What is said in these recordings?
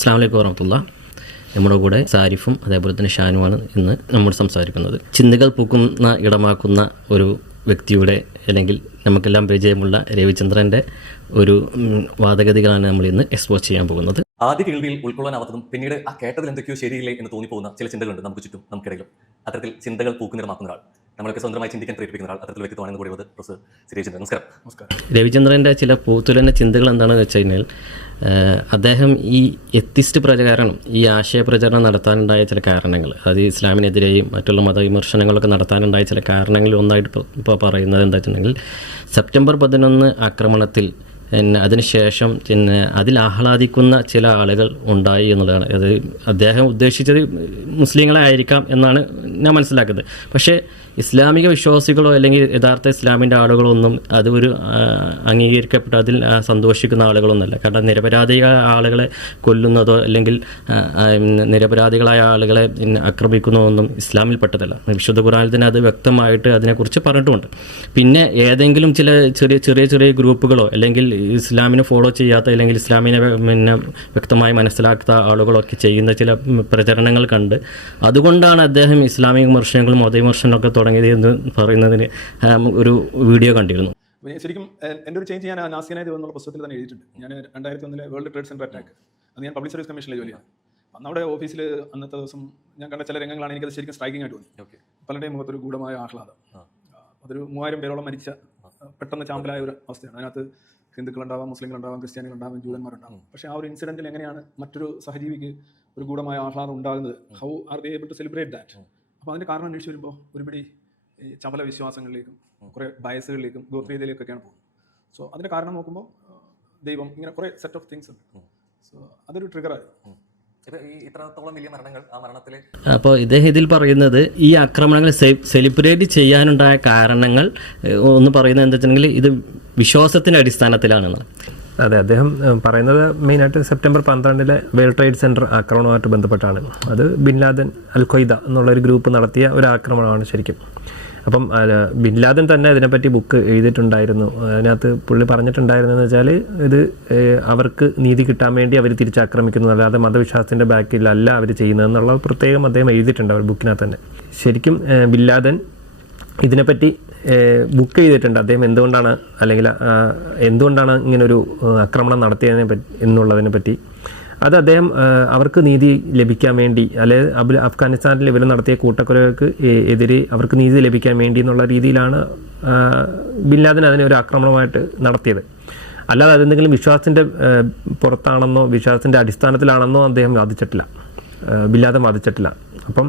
അസ്സലാമു അലൈക്കും വറഹ്മത്തുള്ളാ. നമ്മുടെ കൂടെ സാരിഫും അതേപോലെ തന്നെ ഷാനുമാണ് ഇന്ന് നമ്മൾ സംസാരിക്കുന്നത്. ചിന്തകൾ പൂക്കുന്ന ഇടമാക്കുന്ന ഒരു വ്യക്തിയുടെ അല്ലെങ്കിൽ നമുക്കെല്ലാം പരിചയമുള്ള രവിചന്ദ്രൻ്റെ ഒരു വാദഗതികളാണ് നമ്മൾ ഇന്ന് എക്സ്പോസ് ചെയ്യാൻ പോകുന്നത്. ആദ്യ കേൾവിയിൽ ഉൾക്കൊള്ളാനാവാത്തതും പിന്നീട് ആ കേട്ടതിൽ എന്തൊക്കെയോ ശരിയില്ലേ എന്ന് തോന്നിപ്പോകുന്ന ചില ചിന്തകളുണ്ട് നമുക്ക് ചുറ്റും, നമുക്കിടയിലും. അത്തരത്തിൽ ചിന്തകൾ പൂക്കുന്നിടമാക്കുന്ന ഒരാൾ, നമ്മളൊക്കെ സ്വന്തമായി ചിന്തിക്കാൻ പ്രേരിപ്പിക്കുന്ന ഒരാൾ, അത്തരത്തിൽ വ്യക്തിത്വമാണെന്ന് കൂടിയത് പ്രൊഫസർ രവിചന്ദ്രൻ. നമസ്കാരം. രവിചന്ദ്രൻ്റെ ചില പൂത്തുലഞ്ഞ ചിന്തകൾ എന്താണെന്ന് വെച്ച് കഴിഞ്ഞാൽ, അദ്ദേഹം ഈ എത്തിസ്റ്റ് പ്രചാരണം, ഈ ആശയ പ്രചരണം നടത്താനുണ്ടായ ചില കാരണങ്ങൾ, അത് ഇസ്ലാമിനെതിരെയും മറ്റുള്ള മതവിമർശനങ്ങളൊക്കെ നടത്താനുണ്ടായ ചില കാരണങ്ങളിൽ ഒന്നായിട്ട് ഇപ്പോൾ പറയുന്നത് എന്താ വെച്ചിട്ടുണ്ടെങ്കിൽ, സെപ്റ്റംബർ 11 ആക്രമണത്തിൽ അതിനുശേഷം പിന്നെ അതിൽ ആഹ്ലാദിക്കുന്ന ചില ആളുകൾ ഉണ്ടായി എന്നുള്ളതാണ്. അത് അദ്ദേഹം ഉദ്ദേശിച്ചത് മുസ്ലിങ്ങളെ ആയിരിക്കാം എന്നാണ് ഞാൻ മനസ്സിലാക്കുന്നത്. പക്ഷേ ഇസ്ലാമിക വിശ്വാസികളോ അല്ലെങ്കിൽ യഥാർത്ഥ ഇസ്ലാമിൻ്റെ ആളുകളോ ഒന്നും അത് ഒരു അംഗീകരിക്കപ്പെട്ട അതിൽ സന്തോഷിക്കുന്ന ആളുകളൊന്നുമല്ല. കാരണം നിരപരാധികളായ ആളുകളെ കൊല്ലുന്നതോ അല്ലെങ്കിൽ നിരപരാധികളായ ആളുകളെ ആക്രമിക്കുന്നതൊന്നും ഇസ്ലാമിൽപ്പെട്ടതല്ല. വിശുദ്ധ ഖുർആനിൽ തന്നെ അത് വ്യക്തമായിട്ട് അതിനെക്കുറിച്ച് പറഞ്ഞിട്ടുമുണ്ട്. പിന്നെ ഏതെങ്കിലും ചില ചെറിയ ഗ്രൂപ്പുകളോ അല്ലെങ്കിൽ ഇസ്ലാമിനെ ഫോളോ ചെയ്യാത്ത അല്ലെങ്കിൽ ഇസ്ലാമിനെ പിന്നെ വ്യക്തമായി മനസ്സിലാക്കാത്ത ആളുകളൊക്കെ ചെയ്യുന്ന ചില പ്രചരണങ്ങൾ കണ്ട് അതുകൊണ്ടാണ് അദ്ദേഹം ഇസ്ലാമിക വിമർശനങ്ങളും മതവിമർശനമൊക്കെ തുടങ്ങിയത് എന്ന് പറയുന്നതിന് ഒരു വീഡിയോ കണ്ടിരുന്നു. ശരിക്കും എൻ്റെ ഒരു ചേഞ്ച് ഞാൻ നാസിനായത് എന്നുള്ള പുസ്തകത്തിൽ തന്നെ എഴുതിയിട്ടുണ്ട്. ഞാൻ 2001 വേൾഡ് ട്രേഡ് സെൻറ്റർ അറ്റാക്ക്, അത് ഞാൻ പബ്ലിക് സർവീസ് കമ്മീഷനിലെ ജോലിയാണ്. നമ്മുടെ ഓഫീസിൽ അന്നത്തെ ദിവസം ഞാൻ കണ്ട ചില രംഗങ്ങളാണ് എനിക്കത് ശരിക്കും സ്ട്രൈക്കിംഗ് ആയിട്ട് തോന്നി. പലരുടെയും മുഖത്തൊരു ഗൂഢമായ ആഹ്ലാദം. അതൊരു 3000 പേരോളം മരിച്ച പെട്ടെന്ന് ചാമ്പലായ ഒരു അവസ്ഥയാണ്. അതിനകത്ത് ഹിന്ദുക്കളുണ്ടാവാം, മുസ്ലിങ്ങളുണ്ടാവാം, ക്രിസ്ത്യാനികളുണ്ടാവാം, ജൂതന്മാരുണ്ടാവാം. പക്ഷേ ആ ഒരു ഇൻസിഡൻറ്റിൽ എങ്ങനെയാണ് മറ്റൊരു സഹജീവിക്ക് ഒരു ഗൂഢമായ ആഹ്ലാദം ഉണ്ടാകുന്നത്? How are they able to celebrate that? അപ്പോൾ അതിൻ്റെ കാരണം അന്വേഷിച്ച് വരുമ്പോൾ ഒരുപിടി ഈ ചപല വിശ്വാസങ്ങളിലേക്കും കുറേ ബയസുകളിലേക്കും ഗോത്രീയതയിലേക്കൊക്കെയാണ് പോകുന്നത്. സോ അതിൻ്റെ കാരണം നോക്കുമ്പോൾ ദൈവം ഇങ്ങനെ കുറേ സെറ്റ് ഓഫ് തിങ്സ് ഉണ്ട്. സോ അതൊരു ട്രിഗറായിരുന്നു. ഇത്രത്തോളം വലിയ മരണങ്ങൾ, ആ മരണത്തിൽ അപ്പോൾ ഇദ്ദേഹം ഇതിൽ പറയുന്നത് ഈ ആക്രമണങ്ങൾ സെലിബ്രേറ്റ് ചെയ്യാനുണ്ടായ കാരണങ്ങൾ ഒന്ന് പറയുന്നത് എന്താ വെച്ചിട്ടുണ്ടെങ്കിൽ ഇത് വിശ്വാസത്തിൻ്റെ അടിസ്ഥാനത്തിലാണെന്ന്. അതെ, അദ്ദേഹം പറയുന്നത് മെയിനായിട്ട് സെപ്റ്റംബർ 12 വേൾഡ് ട്രേഡ് സെൻറ്റർ ആക്രമണവുമായിട്ട് ബന്ധപ്പെട്ടാണ്. അത് ബിൻ ലാദൻ അൽ ഖ്വയ്ദ എന്നുള്ളൊരു ഗ്രൂപ്പ് നടത്തിയ ഒരു ആക്രമണമാണ് ശരിക്കും. അപ്പം ബിൻ ലാദൻ തന്നെ അതിനെപ്പറ്റി ബുക്ക് എഴുതിയിട്ടുണ്ടായിരുന്നു. അതിനകത്ത് പുള്ളി പറഞ്ഞിട്ടുണ്ടായിരുന്നതെന്ന് വെച്ചാൽ ഇത് അവർക്ക് നീതി കിട്ടാൻ വേണ്ടി അവർ തിരിച്ചാക്രമിക്കുന്നത്, അല്ലാതെ മതവിശ്വാസത്തിൻ്റെ ബാക്കിലല്ല അവർ ചെയ്യുന്നതെന്നുള്ളത് പ്രത്യേകം അദ്ദേഹം എഴുതിയിട്ടുണ്ട് അവർ ബുക്കിനകത്ത് തന്നെ. ശരിക്കും ബിൻ ലാദൻ ഇതിനെപ്പറ്റി ബുക്ക് ചെയ്തിട്ടുണ്ട്. അദ്ദേഹം എന്തുകൊണ്ടാണ് ഇങ്ങനൊരു ആക്രമണം നടത്തിയതിനെ പറ്റി എന്നുള്ളതിനെ പറ്റി. അത് അദ്ദേഹം അവർക്ക് നീതി ലഭിക്കാൻ വേണ്ടി, അല്ലെങ്കിൽ അഫ്ഗാനിസ്ഥാനിൽ ഇവർ നടത്തിയ കൂട്ടക്കൊലകൾക്ക് എതിരെ അവർക്ക് നീതി ലഭിക്കാൻ വേണ്ടി എന്നുള്ള രീതിയിലാണ് ബിൻ ലാദൻ അതിനെ ഒരു ആക്രമണമായിട്ട് നടത്തിയത്. അല്ലാതെ അതെന്തെങ്കിലും വിശ്വാസത്തിൻ്റെ പുറത്താണെന്നോ വിശ്വാസത്തിൻ്റെ അടിസ്ഥാനത്തിലാണെന്നോ അദ്ദേഹം വാദിച്ചിട്ടില്ല, ബിൻ ലാദൻ വാദിച്ചിട്ടില്ല. അപ്പം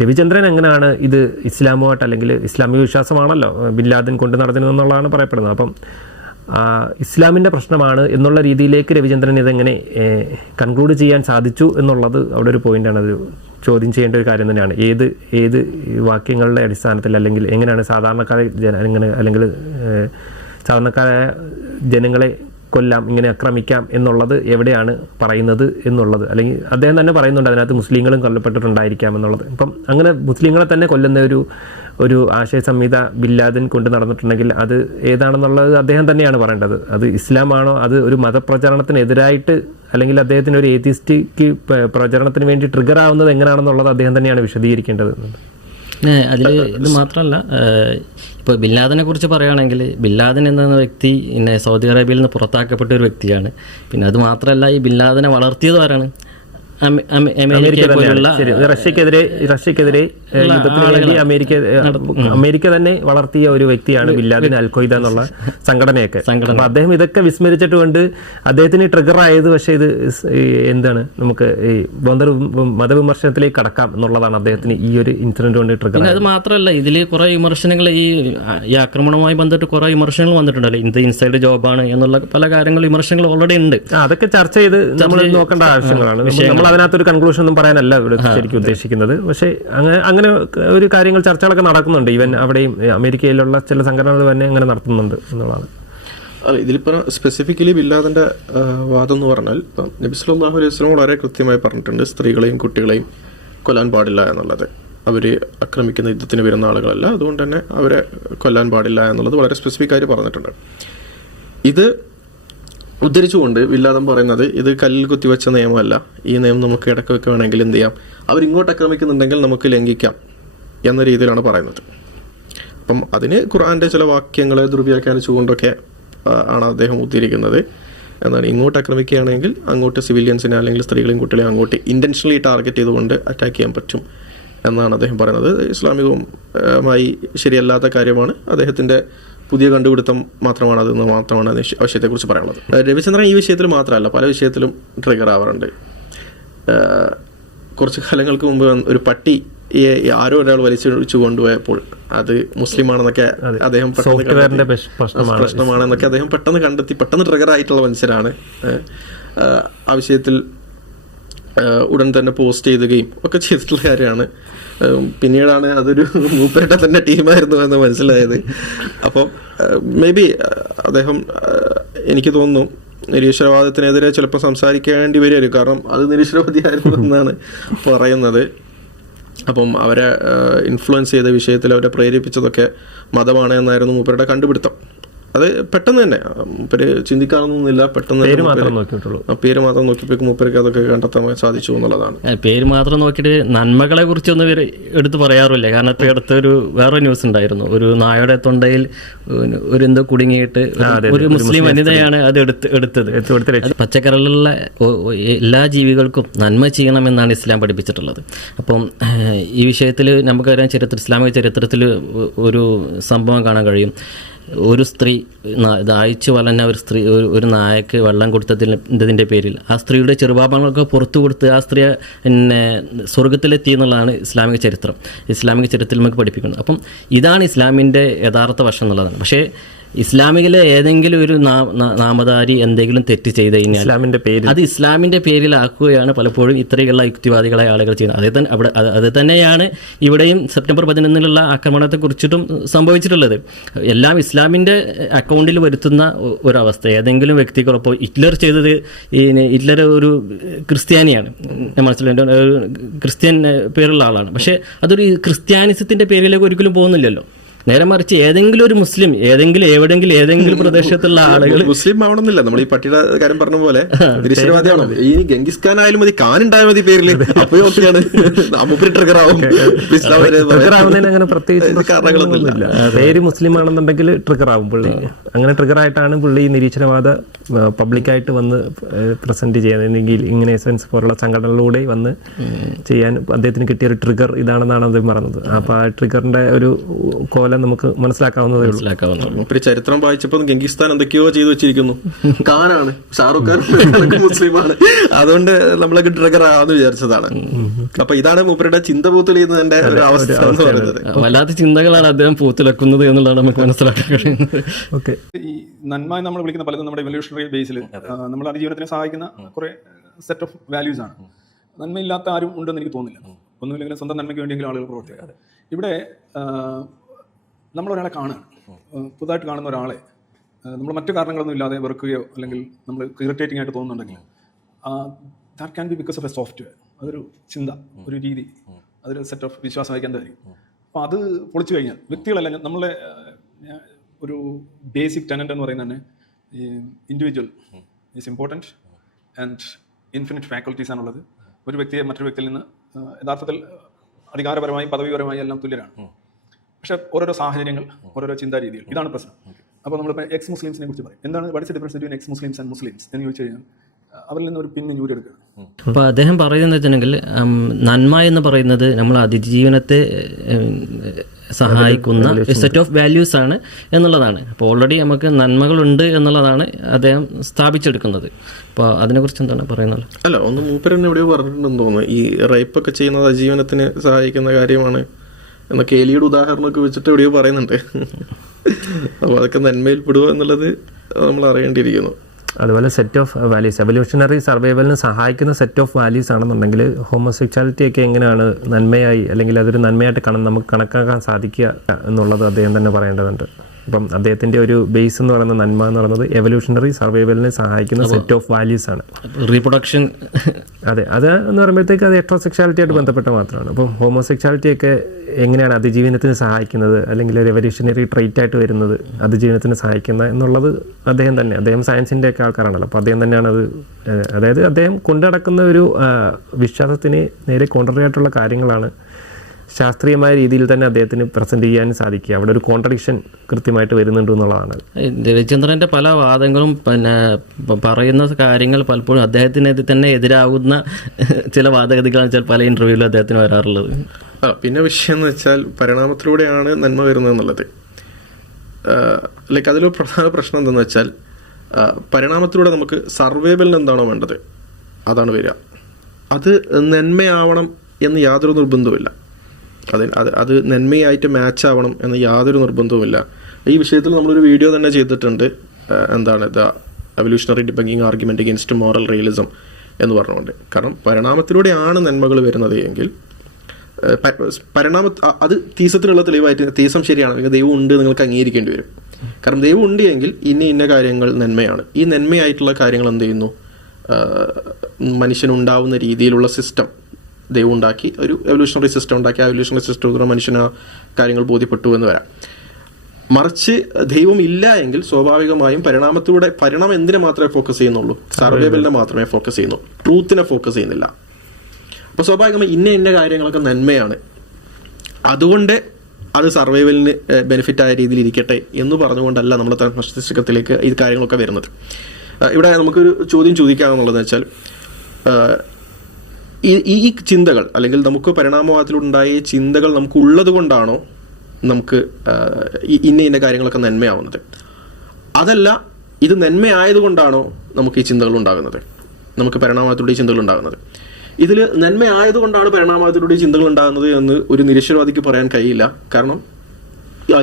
രവിചന്ദ്രൻ എങ്ങനെയാണ് ഇത് ഇസ്ലാമുമായിട്ട്, അല്ലെങ്കിൽ ഇസ്ലാമിക വിശ്വാസമാണല്ലോ ബിൻ ലാദൻ കൊണ്ട് നടത്തുന്നതെന്നുള്ളതാണ് പറയപ്പെടുന്നത്. അപ്പം ഇസ്ലാമിൻ്റെ പ്രശ്നമാണ് എന്നുള്ള രീതിയിലേക്ക് രവിചന്ദ്രൻ ഇതെങ്ങനെ കൺക്ലൂഡ് ചെയ്യാൻ സാധിച്ചു എന്നുള്ളത് അവിടെ ഒരു പോയിൻ്റാണ്. അത് ചോദ്യം ചെയ്യേണ്ട ഒരു കാര്യം തന്നെയാണ്. ഏത് വാക്യങ്ങളുടെ അടിസ്ഥാനത്തിൽ, അല്ലെങ്കിൽ എങ്ങനെയാണ് സാധാരണക്കാരായ സാധാരണക്കാരായ ജനങ്ങളെ കൊല്ലാം, ഇങ്ങനെ ആക്രമിക്കാം എന്നുള്ളത് എവിടെയാണ് പറയുന്നത് എന്നുള്ളത്. അല്ലെങ്കിൽ അദ്ദേഹം തന്നെ പറയുന്നുണ്ട് അതിനകത്ത് മുസ്ലിങ്ങളും കൊല്ലപ്പെട്ടിട്ടുണ്ടായിരിക്കാം എന്നുള്ളത്. അപ്പം അങ്ങനെ മുസ്ലിങ്ങളെ തന്നെ കൊല്ലുന്ന ഒരു ആശയ സംഹിത ബിൻ ലാദൻ കൊണ്ട് നടന്നിട്ടുണ്ടെങ്കിൽ അത് ഏതാണെന്നുള്ളത് അദ്ദേഹം തന്നെയാണ് പറയേണ്ടത്. അത് ഇസ്ലാമാണോ, അത് ഒരു മതപ്രചരണത്തിനെതിരായിട്ട്, അല്ലെങ്കിൽ അദ്ദേഹത്തിന് ഒരു ഏത്തിസ്റ്റിക് പ്രചരണത്തിന് വേണ്ടി ട്രിഗർ ആവുന്നത് എങ്ങനെയാണെന്നുള്ളത് അദ്ദേഹം തന്നെയാണ് വിശദീകരിക്കേണ്ടത്. അതിൽ ഇത് മാത്രമല്ല, ഇപ്പോൾ ബിൻ ലാദനെ കുറിച്ച് പറയുകയാണെങ്കിൽ, ബിൻ ലാദൻ എന്ന വ്യക്തി പിന്നെ സൗദി അറേബ്യയിൽ നിന്ന് പുറത്താക്കപ്പെട്ട ഒരു വ്യക്തിയാണ്. പിന്നെ അത് മാത്രമല്ല, ഈ ബിൻ ലാദനെ വളർത്തിയത് ആരാണ്? റഷ്യക്കെതിരെ യുദ്ധത്തിന് വേണ്ടി അമേരിക്ക തന്നെ വളർത്തിയ ഒരു വ്യക്തിയാണ് ബിൻ ലാദൻ അൽ ഖ്വയ്ദ എന്നുള്ള സംഘടനയൊക്കെ. അപ്പൊ അദ്ദേഹം ഇതൊക്കെ വിസ്മരിച്ചിട്ട് കൊണ്ട് അദ്ദേഹത്തിന് ട്രിഗർ ആയത്. പക്ഷേ ഇത് എന്താണ്, നമുക്ക് ഈ മതവിമർശനത്തിലേക്ക് കടക്കാം എന്നുള്ളതാണ് അദ്ദേഹത്തിന് ഈ ഒരു ഇൻസിഡന്റ് കൊണ്ട് ട്രിഗർ. അത് മാത്രമല്ല, ഇതിൽ കുറെ വിമർശനങ്ങൾ ഈ ആക്രമണവുമായി ബന്ധപ്പെട്ട് കുറെ വിമർശനങ്ങൾ വന്നിട്ടുണ്ടല്ലോ. ഇത് ഇൻസൈഡ് ജോബാണ് എന്നുള്ള പല കാര്യങ്ങൾ വിമർശനങ്ങൾ ഓൾറെഡി ഉണ്ട്. അതൊക്കെ ചർച്ച ചെയ്ത് നമ്മൾ നോക്കേണ്ട ആവശ്യങ്ങളാണ്. അതിനകത്തൊരു കൺക്ലൂഷൻ ഒന്നും പറയാനല്ല ഇവിടെ ശരിക്കും ഉദ്ദേശിക്കുന്നത്. പക്ഷേ അങ്ങനെ ഒരു കാര്യങ്ങൾ ചർച്ചകളൊക്കെ നടക്കുന്നുണ്ട്. ഈവൻ അവിടെയും അമേരിക്കയിലുള്ള ചില സംഘടനകൾ തന്നെ അങ്ങനെ നടത്തുന്നുണ്ട് എന്നുള്ളതാണ്. അല്ല, ഇതിലിപ്പോൾ സ്പെസിഫിക്കലി ബിൻ ലാദൻ്റെ വാദം എന്ന് പറഞ്ഞാൽ, നബി സല്ലല്ലാഹു അലൈഹി വസല്ലം വളരെ കൃത്യമായി പറഞ്ഞിട്ടുണ്ട് സ്ത്രീകളെയും കുട്ടികളെയും കൊല്ലാൻ പാടില്ല എന്നുള്ളത്. അവർ ആക്രമിക്കുന്ന യുദ്ധത്തിന് വരുന്ന ആളുകളല്ല, അതുകൊണ്ട് തന്നെ അവരെ കൊല്ലാൻ പാടില്ല എന്നുള്ളത് വളരെ സ്പെസിഫിക് ആയിട്ട് പറഞ്ഞിട്ടുണ്ട്. ഇത് ഉദ്ധരിച്ചുകൊണ്ട് വില്ലാതം പറയുന്നത് ഇത് കല്ലിൽ കുത്തിവെച്ച നിയമമല്ല, ഈ നിയമം നമുക്ക് ഇടയ്ക്ക് വെക്കുകയാണെങ്കിൽ എന്ത് ചെയ്യാം, അവരിങ്ങോട്ട് ആക്രമിക്കുന്നുണ്ടെങ്കിൽ നമുക്ക് ലംഘിക്കാം എന്ന രീതിയിലാണ് പറയുന്നത്. അപ്പം അതിന് ഖുർആൻ്റെ ചില വാക്യങ്ങളെ ദുർവ്യാഖ്യാനിച്ചുകൊണ്ടൊക്കെ ആണ് അദ്ദേഹം ഉദ്ധരിക്കുന്നത്. എന്നാണ് ഇങ്ങോട്ട് ആക്രമിക്കുകയാണെങ്കിൽ അങ്ങോട്ട് സിവിലിയൻസിനെ അല്ലെങ്കിൽ സ്ത്രീകളെയും കുട്ടികളെയും അങ്ങോട്ട് ഇൻറ്റൻഷനലി ടാർഗറ്റ് ചെയ്തുകൊണ്ട് അറ്റാക്ക് ചെയ്യാൻ പറ്റും എന്നാണ് അദ്ദേഹം പറയുന്നത്. ഇസ്ലാമികവുമായി ശരിയല്ലാത്ത കാര്യമാണ്, അദ്ദേഹത്തിൻ്റെ പുതിയ കണ്ടുപിടുത്തം മാത്രമാണ് അതെന്ന് മാത്രമാണ് വിഷയത്തെക്കുറിച്ച് പറയാനുള്ളത്. രവിചന്ദ്രൻ ഈ വിഷയത്തിൽ മാത്രമല്ല പല വിഷയത്തിലും ട്രിഗർ ആവാറുണ്ട്. കുറച്ച് കാലങ്ങൾക്ക് മുമ്പ് ഒരു പട്ടി ആരോ ഒരാൾ വലിച്ചു കൊണ്ടുപോയപ്പോൾ അത് മുസ്ലിമാണെന്നൊക്കെ അദ്ദേഹം പ്രശ്നമാണെന്നൊക്കെ അദ്ദേഹം പെട്ടെന്ന് കണ്ടെത്തി, പെട്ടെന്ന് ട്രിഗർ ആയിട്ടുള്ള മനുഷ്യരാണ്. ആ വിഷയത്തിൽ ഉടൻ തന്നെ പോസ്റ്റ് ചെയ്യുകയും ഒക്കെ ചെയ്തിട്ടുള്ള കാര്യമാണ്. പിന്നീടാണ് അതൊരു മൂപ്പരുടെ തന്നെ ടീമായിരുന്നു എന്ന് മനസ്സിലായത്. അപ്പം മേ ബി അദ്ദേഹം എനിക്ക് തോന്നുന്നു നിരീശ്വരവാദത്തിനെതിരെ ചിലപ്പോൾ സംസാരിക്കേണ്ടി വരുമായിരിക്കും, കാരണം അത് നിരീശ്വരവാദിയായിരുന്നു എന്നാണ് പറയുന്നത്. അപ്പം അവരെ ഇൻഫ്ലുവൻസ് ചെയ്ത വിഷയത്തിൽ അവരെ പ്രേരിപ്പിച്ചതൊക്കെ മതമാണ് എന്നായിരുന്നു മൂപ്പരുടെ കണ്ടുപിടുത്തം. അത് പെട്ടെന്ന് തന്നെ മൂപ്പര് ചിന്തിക്കാനൊന്നുമില്ല, പെട്ടെന്ന് പേര് മാത്രം നോക്കിയപ്പോൾ മൂപ്പർക്ക് അതൊക്കെ കണ്ടെത്താൻ സാധിച്ചു എന്നുള്ളതാണ്. പേര് മാത്രം നോക്കിയിട്ട് നന്മകളെ കുറിച്ചൊന്നും ഇവർ എടുത്ത് പറയാറില്ല. കാരണം ഇപ്പോൾ അടുത്തൊരു വേറെ ന്യൂസ് ഉണ്ടായിരുന്നു, ഒരു നായയുടെ തൊണ്ടയിൽ ഒരു എന്തോ കുടുങ്ങിയിട്ട് ഒരു മുസ്ലിം വനിതയാണ് അത് എടുത്തത്. പച്ചക്കറികളിലുള്ള എല്ലാ ജീവികൾക്കും നന്മ ചെയ്യണമെന്നാണ് ഇസ്ലാം പഠിപ്പിച്ചിട്ടുള്ളത്. അപ്പം ഈ വിഷയത്തിൽ നമുക്കറിയാം, ഇസ്ലാമിക ചരിത്രത്തിൽ ഒരു സംഭവം കാണാൻ കഴിയും. ഒരു സ്ത്രീ ദാഹിച്ചു വലഞ്ഞ ഒരു സ്ത്രീ ഒരു നായക്ക് വെള്ളം കൊടുത്തതിൻ്റെ പേരിൽ ആ സ്ത്രീയുടെ ചെറുപാപങ്ങളൊക്കെ പുറത്തു കൊടുത്ത് ആ സ്ത്രീയെ പിന്നെ സ്വർഗത്തിലെത്തി എന്നുള്ളതാണ് ഇസ്ലാമിക ചരിത്രത്തിൽ നമുക്ക് പഠിപ്പിക്കുന്നത്. അപ്പം ഇതാണ് ഇസ്ലാമിൻ്റെ യഥാർത്ഥ വശം എന്നുള്ളതാണ്. പക്ഷേ ഇസ്ലാമിലെ ഏതെങ്കിലും ഒരു നാമധാരി എന്തെങ്കിലും തെറ്റ് ചെയ്ത് കഴിഞ്ഞാൽ അത് ഇസ്ലാമിൻ്റെ പേരിലാക്കുകയാണ് പലപ്പോഴും ഇത്രയുള്ള യുക്തിവാദികളായ ആളുകൾ ചെയ്യുന്നത്. അത് തന്നെയാണ് ഇവിടെയും സെപ്റ്റംബർ 11 ആക്രമണത്തെക്കുറിച്ചിട്ടും സംഭവിച്ചിട്ടുള്ളത്. എല്ലാം ഇസ്ലാമിൻ്റെ അക്കൗണ്ടിൽ വരുത്തുന്ന ഒരവസ്ഥ. ഏതെങ്കിലും വ്യക്തികളപ്പോൾ ഹിറ്റ്ലർ ചെയ്തത്, ഹിറ്റ്ലർ ഒരു ക്രിസ്ത്യാനിയാണ്, മനസ്സിലായി, ക്രിസ്ത്യൻ പേരുള്ള ആളാണ്. പക്ഷേ അതൊരു ക്രിസ്ത്യാനിസത്തിൻ്റെ പേരിലേക്ക് ഒരിക്കലും പോകുന്നില്ലല്ലോ. നേരെ മറിച്ച് ഏതെങ്കിലും ഒരു മുസ്ലിം ഏതെങ്കിലും പ്രദേശത്തുള്ള ആളുകൾ മുസ്ലിം ആവണമെന്നില്ല. നമ്മൾ ഈ പട്ടിയുടെ കാര്യം പറഞ്ഞ പോലെ നിരീശ്വരവാദിയാണോ, ഈ ഗംഗിസ് ഖാൻ ആയാലും മതി, ഖാൻ ഉണ്ടായാൽ മതി പേരിൽ, അപ്പോഴൊക്കെയാണ് അങ്ങനെ പ്രത്യേകിച്ച് കാരണങ്ങളൊന്നുമില്ല. പേര് മുസ്ലിം ആണെന്നുണ്ടെങ്കിൽ ട്രിഗർ ആവും പുള്ളി. അങ്ങനെ ട്രിഗർ ആയിട്ടാണ് പുള്ളി നിരീശ്വരവാദ പബ്ലിക്കായിട്ട് വന്ന് പ്രസന്റ് ചെയ്യാനെങ്കിൽ ഇങ്ങനെ എസൻസ് പോലുള്ള സംഘടനകളിലൂടെ വന്ന് ചെയ്യാൻ അദ്ദേഹത്തിന് കിട്ടിയ ഒരു ട്രിഗർ ഇതാണെന്നാണ് അദ്ദേഹം പറഞ്ഞത്. അപ്പൊ ആ ട്രിഗറിന്റെ ഒരു കോലം നമുക്ക് മനസ്സിലാക്കാവുന്നതേ ഉള്ളൂ. ചരിത്രം വായിച്ചപ്പോൾ ഗംഗിസ്ഥാൻ എന്തൊക്കെയോ ചെയ്തു വെച്ചിരിക്കുന്നു. ഖാനാണ്, ഷാറുഖ് ഖാൻ മുസ്ലിമാണ്, അതുകൊണ്ട് നമ്മളൊക്കെ ട്രിഗർ ആകാന്ന് വിചാരിച്ചതാണ്. അപ്പൊ ഇതാണ് മൂപ്പരുടെ ചിന്ത പൂത്തുലയുന്നതിന്റെ ഒരു അവസ്ഥ എന്ന് പറയുന്നത്. വല്ലാത്ത ചിന്തകളാണ് അദ്ദേഹം പൂത്തുലക്കുന്നത് എന്നുള്ളതാണ് നമുക്ക് മനസ്സിലാക്കാൻ കഴിയുന്നത്. ഓക്കെ, ഈ നന്മ നമ്മൾ വിളിക്കുന്ന പലതും നമ്മുടെ എവല്യൂഷണറി ബേസിൽ നമ്മൾ അതിജീവനത്തിനെ സഹായിക്കുന്ന കുറെ സെറ്റ് ഓഫ് വാല്യൂസ് ആണ്. നന്മയില്ലാത്ത ആരും ഉണ്ടെന്ന് എനിക്ക് തോന്നുന്നില്ല. ഒന്നുമില്ലെങ്കിലും സ്വന്തം നന്മയ്ക്ക് വേണ്ടിയെങ്കിലും ആളുകൾ പ്രവർത്തിക്കാതെ. ഇവിടെ നമ്മളൊരാളെ കാണുകയാണ്, പുതുതായിട്ട് കാണുന്ന ഒരാളെ നമ്മൾ മറ്റു കാരണങ്ങളൊന്നും ഇല്ലാതെ വെറുക്കുകയോ അല്ലെങ്കിൽ നമ്മൾ ഇറിറ്റേറ്റിംഗ് ആയിട്ട് തോന്നുന്നുണ്ടെങ്കിൽ that can be because of A software. അതൊരു ചിന്ത, ഒരു രീതി, അതൊരു സെറ്റ് ഓഫ് വിശ്വാസം വയ്ക്കേണ്ടതായിരിക്കും. അപ്പോൾ അത് പൊളിച്ചു കഴിഞ്ഞാൽ വ്യക്തികളല്ല, നമ്മളെ ഒരു ബേസിക് ടെനന്റ് എന്ന് പറയുന്നത് തന്നെ ഈ individual is important and infinite faculties ആണുള്ളത്. ഒരു വ്യക്തിയെ മറ്റൊരു വ്യക്തിയിൽ നിന്ന് യഥാർത്ഥത്തിൽ അധികാരപരമായി പദവിപരമായി എല്ലാം തുല്യരാണ്. പക്ഷേ ഓരോരോ സാഹചര്യങ്ങൾ, ഓരോരോ ചിന്താ രീതികൾ, ഇതാണ് പ്രശ്നം. അപ്പോൾ നമ്മളിപ്പോൾ എക്സ് മുസ്ലിംസിനെ കുറിച്ച് പറയും. എന്താണ് what is the difference between ex Muslims and Muslims എന്ന് ചോദിച്ചു കഴിഞ്ഞാൽ അവരിൽ നിന്ന് ഒരു പിന്ന് ഞൂരെടുക്കുകയാണ്. അപ്പോൾ അദ്ദേഹം പറയുന്നത് വെച്ചിട്ടുണ്ടെങ്കിൽ നന്മ എന്ന് പറയുന്നത് നമ്മൾ അതിജീവനത്തെ സഹായിക്കുന്ന സെറ്റ് ഓഫ് വാല്യൂസ് ആണ് എന്നുള്ളതാണ്. അപ്പോൾ ഓൾറെഡി നമുക്ക് നന്മകളുണ്ട് എന്നുള്ളതാണ് അദ്ദേഹം സ്ഥാപിച്ചെടുക്കുന്നത്. അപ്പോൾ അതിനെക്കുറിച്ച് എന്താണ് പറയുന്നത്? അല്ല, ഒന്ന് മൂപ്പരെന്നെ എവിടെയോ പറഞ്ഞിട്ടുണ്ടെന്ന് തോന്നുന്നു, ഈ റേപ്പൊക്കെ ചെയ്യുന്നത് അതിജീവനത്തിന് സഹായിക്കുന്ന കാര്യമാണ് എന്നൊക്കെ എലിയുടെ ഉദാഹരണമൊക്കെ വെച്ചിട്ട് എവിടെയോ പറയുന്നുണ്ട്. അപ്പോൾ അതൊക്കെ നന്മയിൽ പെടുക എന്നുള്ളത് നമ്മൾ അറിയേണ്ടിയിരിക്കുന്നു. അതുപോലെ സെറ്റ് ഓഫ് വാല്യൂസ്, എവല്യൂഷണറി സർവൈവലിന് സഹായിക്കുന്ന സെറ്റ് ഓഫ് വാല്യൂസ് ആണെന്നുണ്ടെങ്കിൽ ഹോമോസെക്ച്വാലിറ്റി ഒക്കെ എങ്ങനെയാണ് നന്മയായി അല്ലെങ്കിൽ അതൊരു നന്മയായിട്ട് നമുക്ക് കണക്കാക്കാൻ സാധിക്കുക എന്നുള്ളത് അദ്ദേഹം തന്നെ പറയേണ്ടതുണ്ട്. അപ്പം അദ്ദേഹത്തിൻ്റെ ഒരു ബേസ് എന്ന് പറയുന്ന നന്മ എന്ന് പറയുന്നത് എവല്യൂഷണറി സർവൈവലിനെ സഹായിക്കുന്ന സെറ്റ് ഓഫ് വാല്യൂസ് ആണ്. റീപ്രൊഡക്ഷൻ. അതെ, അത് എന്ന് പറയുമ്പോഴത്തേക്ക് അത് ഹെറ്ററോസെക്ഷാലിറ്റി ആയിട്ട് ബന്ധപ്പെട്ട മാത്രമാണ്. അപ്പം ഹോമോസെക്ഷാലിറ്റി ഒക്കെ എങ്ങനെയാണ് അതിജീവനത്തിന് സഹായിക്കുന്നത്, അല്ലെങ്കിൽ ഒരു എവല്യൂഷണറി ട്രൈറ്റ് ആയിട്ട് വരുന്നത് അതിജീവനത്തിന് സഹായിക്കുന്നത് എന്നുള്ളത് അദ്ദേഹം സയൻസിൻ്റെ ഒക്കെ ആൾക്കാരാണല്ലോ. അപ്പോൾ അദ്ദേഹം തന്നെയാണ് അത്, അതായത് അദ്ദേഹം കൊണ്ടുനടക്കുന്ന ഒരു വിശ്വാസത്തിന് നേരെ കോൺട്രറി ആയിട്ടുള്ള കാര്യങ്ങളാണ് ശാസ്ത്രീയമായ രീതിയിൽ തന്നെ അദ്ദേഹത്തിന് പ്രസന്റ് ചെയ്യാൻ സാധിക്കുക. അവിടെ ഒരു കോൺട്രഡിക്ഷൻ കൃത്യമായിട്ട് വരുന്നുണ്ട് എന്നുള്ളതാണ്. രവിചന്ദ്രൻ്റെ പല വാദങ്ങളും പിന്നെ പറയുന്ന കാര്യങ്ങൾ പലപ്പോഴും അദ്ദേഹത്തിന് തന്നെ എതിരാകുന്ന ചില വാദഗതികളാണ് ചില പല ഇൻ്റർവ്യൂവിലും അദ്ദേഹത്തിന് വരാറുള്ളത്. പിന്നെ വിഷയം എന്ന് വെച്ചാൽ പരിണാമത്തിലൂടെയാണ് നന്മ വരുന്നത് എന്നുള്ളത്. ലൈക്ക് അതിലൊരു പ്രധാന പ്രശ്നം എന്താണെന്ന് വെച്ചാൽ പരിണാമത്തിലൂടെ നമുക്ക് സർവൈവലിന് എന്താണോ വേണ്ടത് അതാണ് വരിക. അത് നന്മയാവണം എന്ന് യാതൊരു നിർബന്ധവുമില്ല. അത് നന്മയായിട്ട് മാച്ച് ആവണം എന്ന് യാതൊരു നിർബന്ധവുമില്ല. ഈ വിഷയത്തിൽ നമ്മളൊരു വീഡിയോ തന്നെ ചെയ്തിട്ടുണ്ട്. എന്താണ് the evolutionary debunking argument against moral realism എന്ന് പറഞ്ഞുകൊണ്ട്. കാരണം പരിണാമത്തിലൂടെയാണ് നന്മകൾ വരുന്നത് എങ്കിൽ അത് തീസത്തിനുള്ള തെളിവായിട്ട് തീസം ശരിയാണ്, അല്ലെങ്കിൽ ദൈവം ഉണ്ട് നിങ്ങൾക്ക് അംഗീകരിക്കേണ്ടി വരും. കാരണം ദൈവം ഉണ്ട് എങ്കിൽ ഇന്ന കാര്യങ്ങൾ നന്മയാണ്. ഈ നന്മയായിട്ടുള്ള കാര്യങ്ങൾ എന്ത് ചെയ്യുന്നു, മനുഷ്യനുണ്ടാവുന്ന രീതിയിലുള്ള സിസ്റ്റം ദൈവം ഉണ്ടാക്കി, ഒരു എവല്യൂഷണറി സിസ്റ്റം ഉണ്ടാക്കി. ആ എവല്യൂഷണറി സിസ്റ്റം മനുഷ്യന് കാര്യങ്ങൾ ബോധ്യപ്പെട്ടു എന്ന് വരാം. മറിച്ച് ദൈവം ഇല്ല എങ്കിൽ സ്വാഭാവികമായും പരിണാമം എന്തിനെ മാത്രമേ ഫോക്കസ് ചെയ്യുന്നുള്ളൂ, സർവൈവലിനെ മാത്രമേ ഫോക്കസ് ചെയ്യുന്നു, ട്രൂത്തിനെ ഫോക്കസ് ചെയ്യുന്നില്ല. അപ്പോൾ സ്വാഭാവികമായി ഇന്ന കാര്യങ്ങളൊക്കെ നന്മയാണ്, അതുകൊണ്ട് അത് സർവൈവലിന് ബെനിഫിറ്റ് ആയ രീതിയിൽ ഇരിക്കട്ടെ എന്ന് പറഞ്ഞുകൊണ്ടല്ല നമ്മൾ മസ്തിഷ്കത്തിലേക്ക് ഈ കാര്യങ്ങളൊക്കെ വരുന്നത്. ഇവിടെ നമുക്കൊരു ചോദ്യം ചോദിക്കാമെന്നുള്ളതെന്ന് വെച്ചാൽ ഈ ചിന്തകൾ, അല്ലെങ്കിൽ നമുക്ക് പരിണാമവാദത്തിലുണ്ടായ ചിന്തകൾ നമുക്ക് ഉള്ളത് കൊണ്ടാണോ നമുക്ക് ഇന്ന കാര്യങ്ങളൊക്കെ നന്മയാവുന്നത്? അതല്ല, ഇത് നന്മയായതുകൊണ്ടാണോ നമുക്ക് ഈ ചിന്തകൾ ഉണ്ടാകുന്നത്, നമുക്ക് പരിണാമത്തിലൂടെ ഈ ചിന്തകൾ ഉണ്ടാകുന്നത്? ഇതിൽ നന്മയായതുകൊണ്ടാണ് പരിണാമത്തിലൂടെ ഈ ചിന്തകൾ ഉണ്ടാകുന്നത് എന്ന് ഒരു നിരീശ്വരവാദിക്ക് പറയാൻ കഴിയില്ല. കാരണം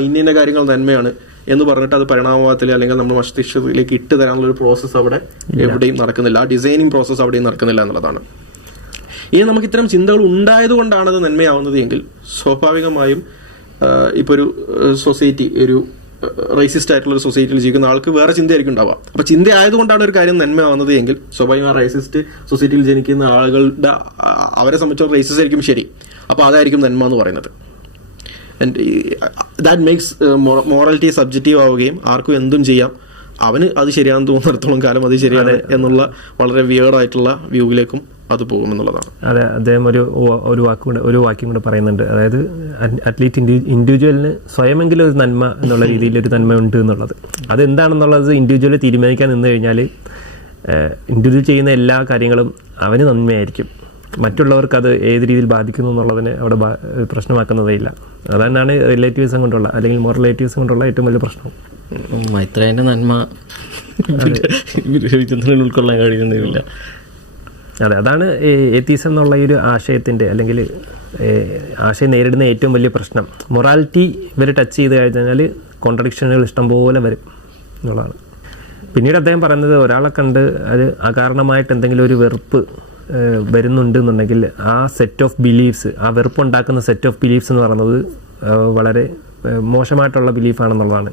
ഇന്ന കാര്യങ്ങൾ നന്മയാണ് എന്ന് പറഞ്ഞിട്ട് അത് പരിണാമവാദത്തിൽ അല്ലെങ്കിൽ നമ്മുടെ മസ്തിഷ്കത്തിലേക്ക് ഇട്ട് തരാനുള്ള ഒരു പ്രോസസ്സ് അവിടെ എവിടെയും നടക്കുന്നില്ല. ആ ഡിസൈനിങ് പ്രോസസ്സ് അവിടെയും നടക്കുന്നില്ല എന്നുള്ളതാണ്. ഇനി നമുക്ക് ഇത്തരം ചിന്തകൾ ഉണ്ടായതുകൊണ്ടാണ് അത് നന്മയാവുന്നത് എങ്കിൽ സ്വാഭാവികമായും ഇപ്പോൾ ഒരു സൊസൈറ്റി, ഒരു റേസിസ്റ്റ് ആയിട്ടുള്ള ഒരു സൊസൈറ്റിയിൽ ജീവിക്കുന്ന ആൾക്ക് വേറെ ചിന്തയായിരിക്കും ഉണ്ടാവുക. അപ്പോൾ ചിന്ത ആയതുകൊണ്ടാണ് ഒരു കാര്യം നന്മയാവുന്നത് എങ്കിൽ സ്വാഭാവികം ആ റേസിസ്റ്റ് സൊസൈറ്റിയിൽ ജനിക്കുന്ന ആളുകളുടെ അവരെ സംബന്ധിച്ചുള്ള റേസിസ്റ്റ് ആയിരിക്കും ശരി. അപ്പോൾ അതായിരിക്കും നന്മ എന്ന് പറയുന്നത്. ദാറ്റ് മേക്സ് മോറാലിറ്റി സബ്ജക്റ്റീവ് ആവുകയും ആർക്കും എന്തും ചെയ്യാം, അവന് അത് ശരിയാണെന്ന് തോന്നുന്നിടത്തോളം കാലം അത് ശരിയാണ് എന്നുള്ള വളരെ വിയേർഡായിട്ടുള്ള വ്യൂവിലേക്കും അത് പോകുമെന്നുള്ളതാണ്. അതെ, അദ്ദേഹം ഒരു വാക്യം കൂടെ പറയുന്നുണ്ട്. അതായത് അറ്റ്ലീസ്റ്റ് ഇൻഡിവിജ്വലിന് സ്വയമെങ്കിലും ഒരു നന്മ എന്നുള്ള രീതിയിൽ ഒരു നന്മ ഉണ്ട് എന്നുള്ളത്. അതെന്താണെന്നുള്ളത് ഇൻഡിവിജ്വൽ തീരുമാനിക്കാൻ നിന്ന് കഴിഞ്ഞാൽ ഇൻഡിവിജ്വൽ ചെയ്യുന്ന എല്ലാ കാര്യങ്ങളും അവന് നന്മയായിരിക്കും. മറ്റുള്ളവർക്ക് അത് ഏത് രീതിയിൽ ബാധിക്കുന്നു എന്നുള്ളതിനെ അവിടെ പ്രശ്നമാക്കുന്നതേ ഇല്ല. അതന്നെയാണ് റിലേറ്റീവ്സം കൊണ്ടുള്ള, അല്ലെങ്കിൽ മോറൽ റിലേറ്റീവ്സം കൊണ്ടുള്ള ഏറ്റവും വലിയ പ്രശ്നം. മൈത്രേൻ്റെ നന്മ രവിചന്ദ്രൻ ഉൾക്കൊള്ളാൻ കഴിയുന്നില്ല. അതെ, അതാണ് എത്തീസം എന്നുള്ള ഈ ഒരു ആശയത്തിൻ്റെ, അല്ലെങ്കിൽ ആശയം നേരിടുന്ന ഏറ്റവും വലിയ പ്രശ്നം. മൊറാലിറ്റി ഇവർ ടച്ച് ചെയ്ത് കഴിഞ്ഞാൽ കോൺട്രഡിക്ഷനുകൾ ഇഷ്ടംപോലെ വരും എന്നുള്ളതാണ്. പിന്നീട് അദ്ദേഹം പറയുന്നത്, ഒരാളെ കണ്ട് അത് അകാരണമായിട്ട് എന്തെങ്കിലും ഒരു വെറുപ്പ് വരുന്നുണ്ട് എന്നുണ്ടെങ്കിൽ ആ സെറ്റ് ഓഫ് ബിലീഫ്സ്, ആ വെറുപ്പുണ്ടാക്കുന്ന സെറ്റ് ഓഫ് ബിലീഫ്സ് എന്ന് പറയുന്നത് വളരെ മോശമായിട്ടുള്ള ബിലീഫാണെന്നുള്ളതാണ്.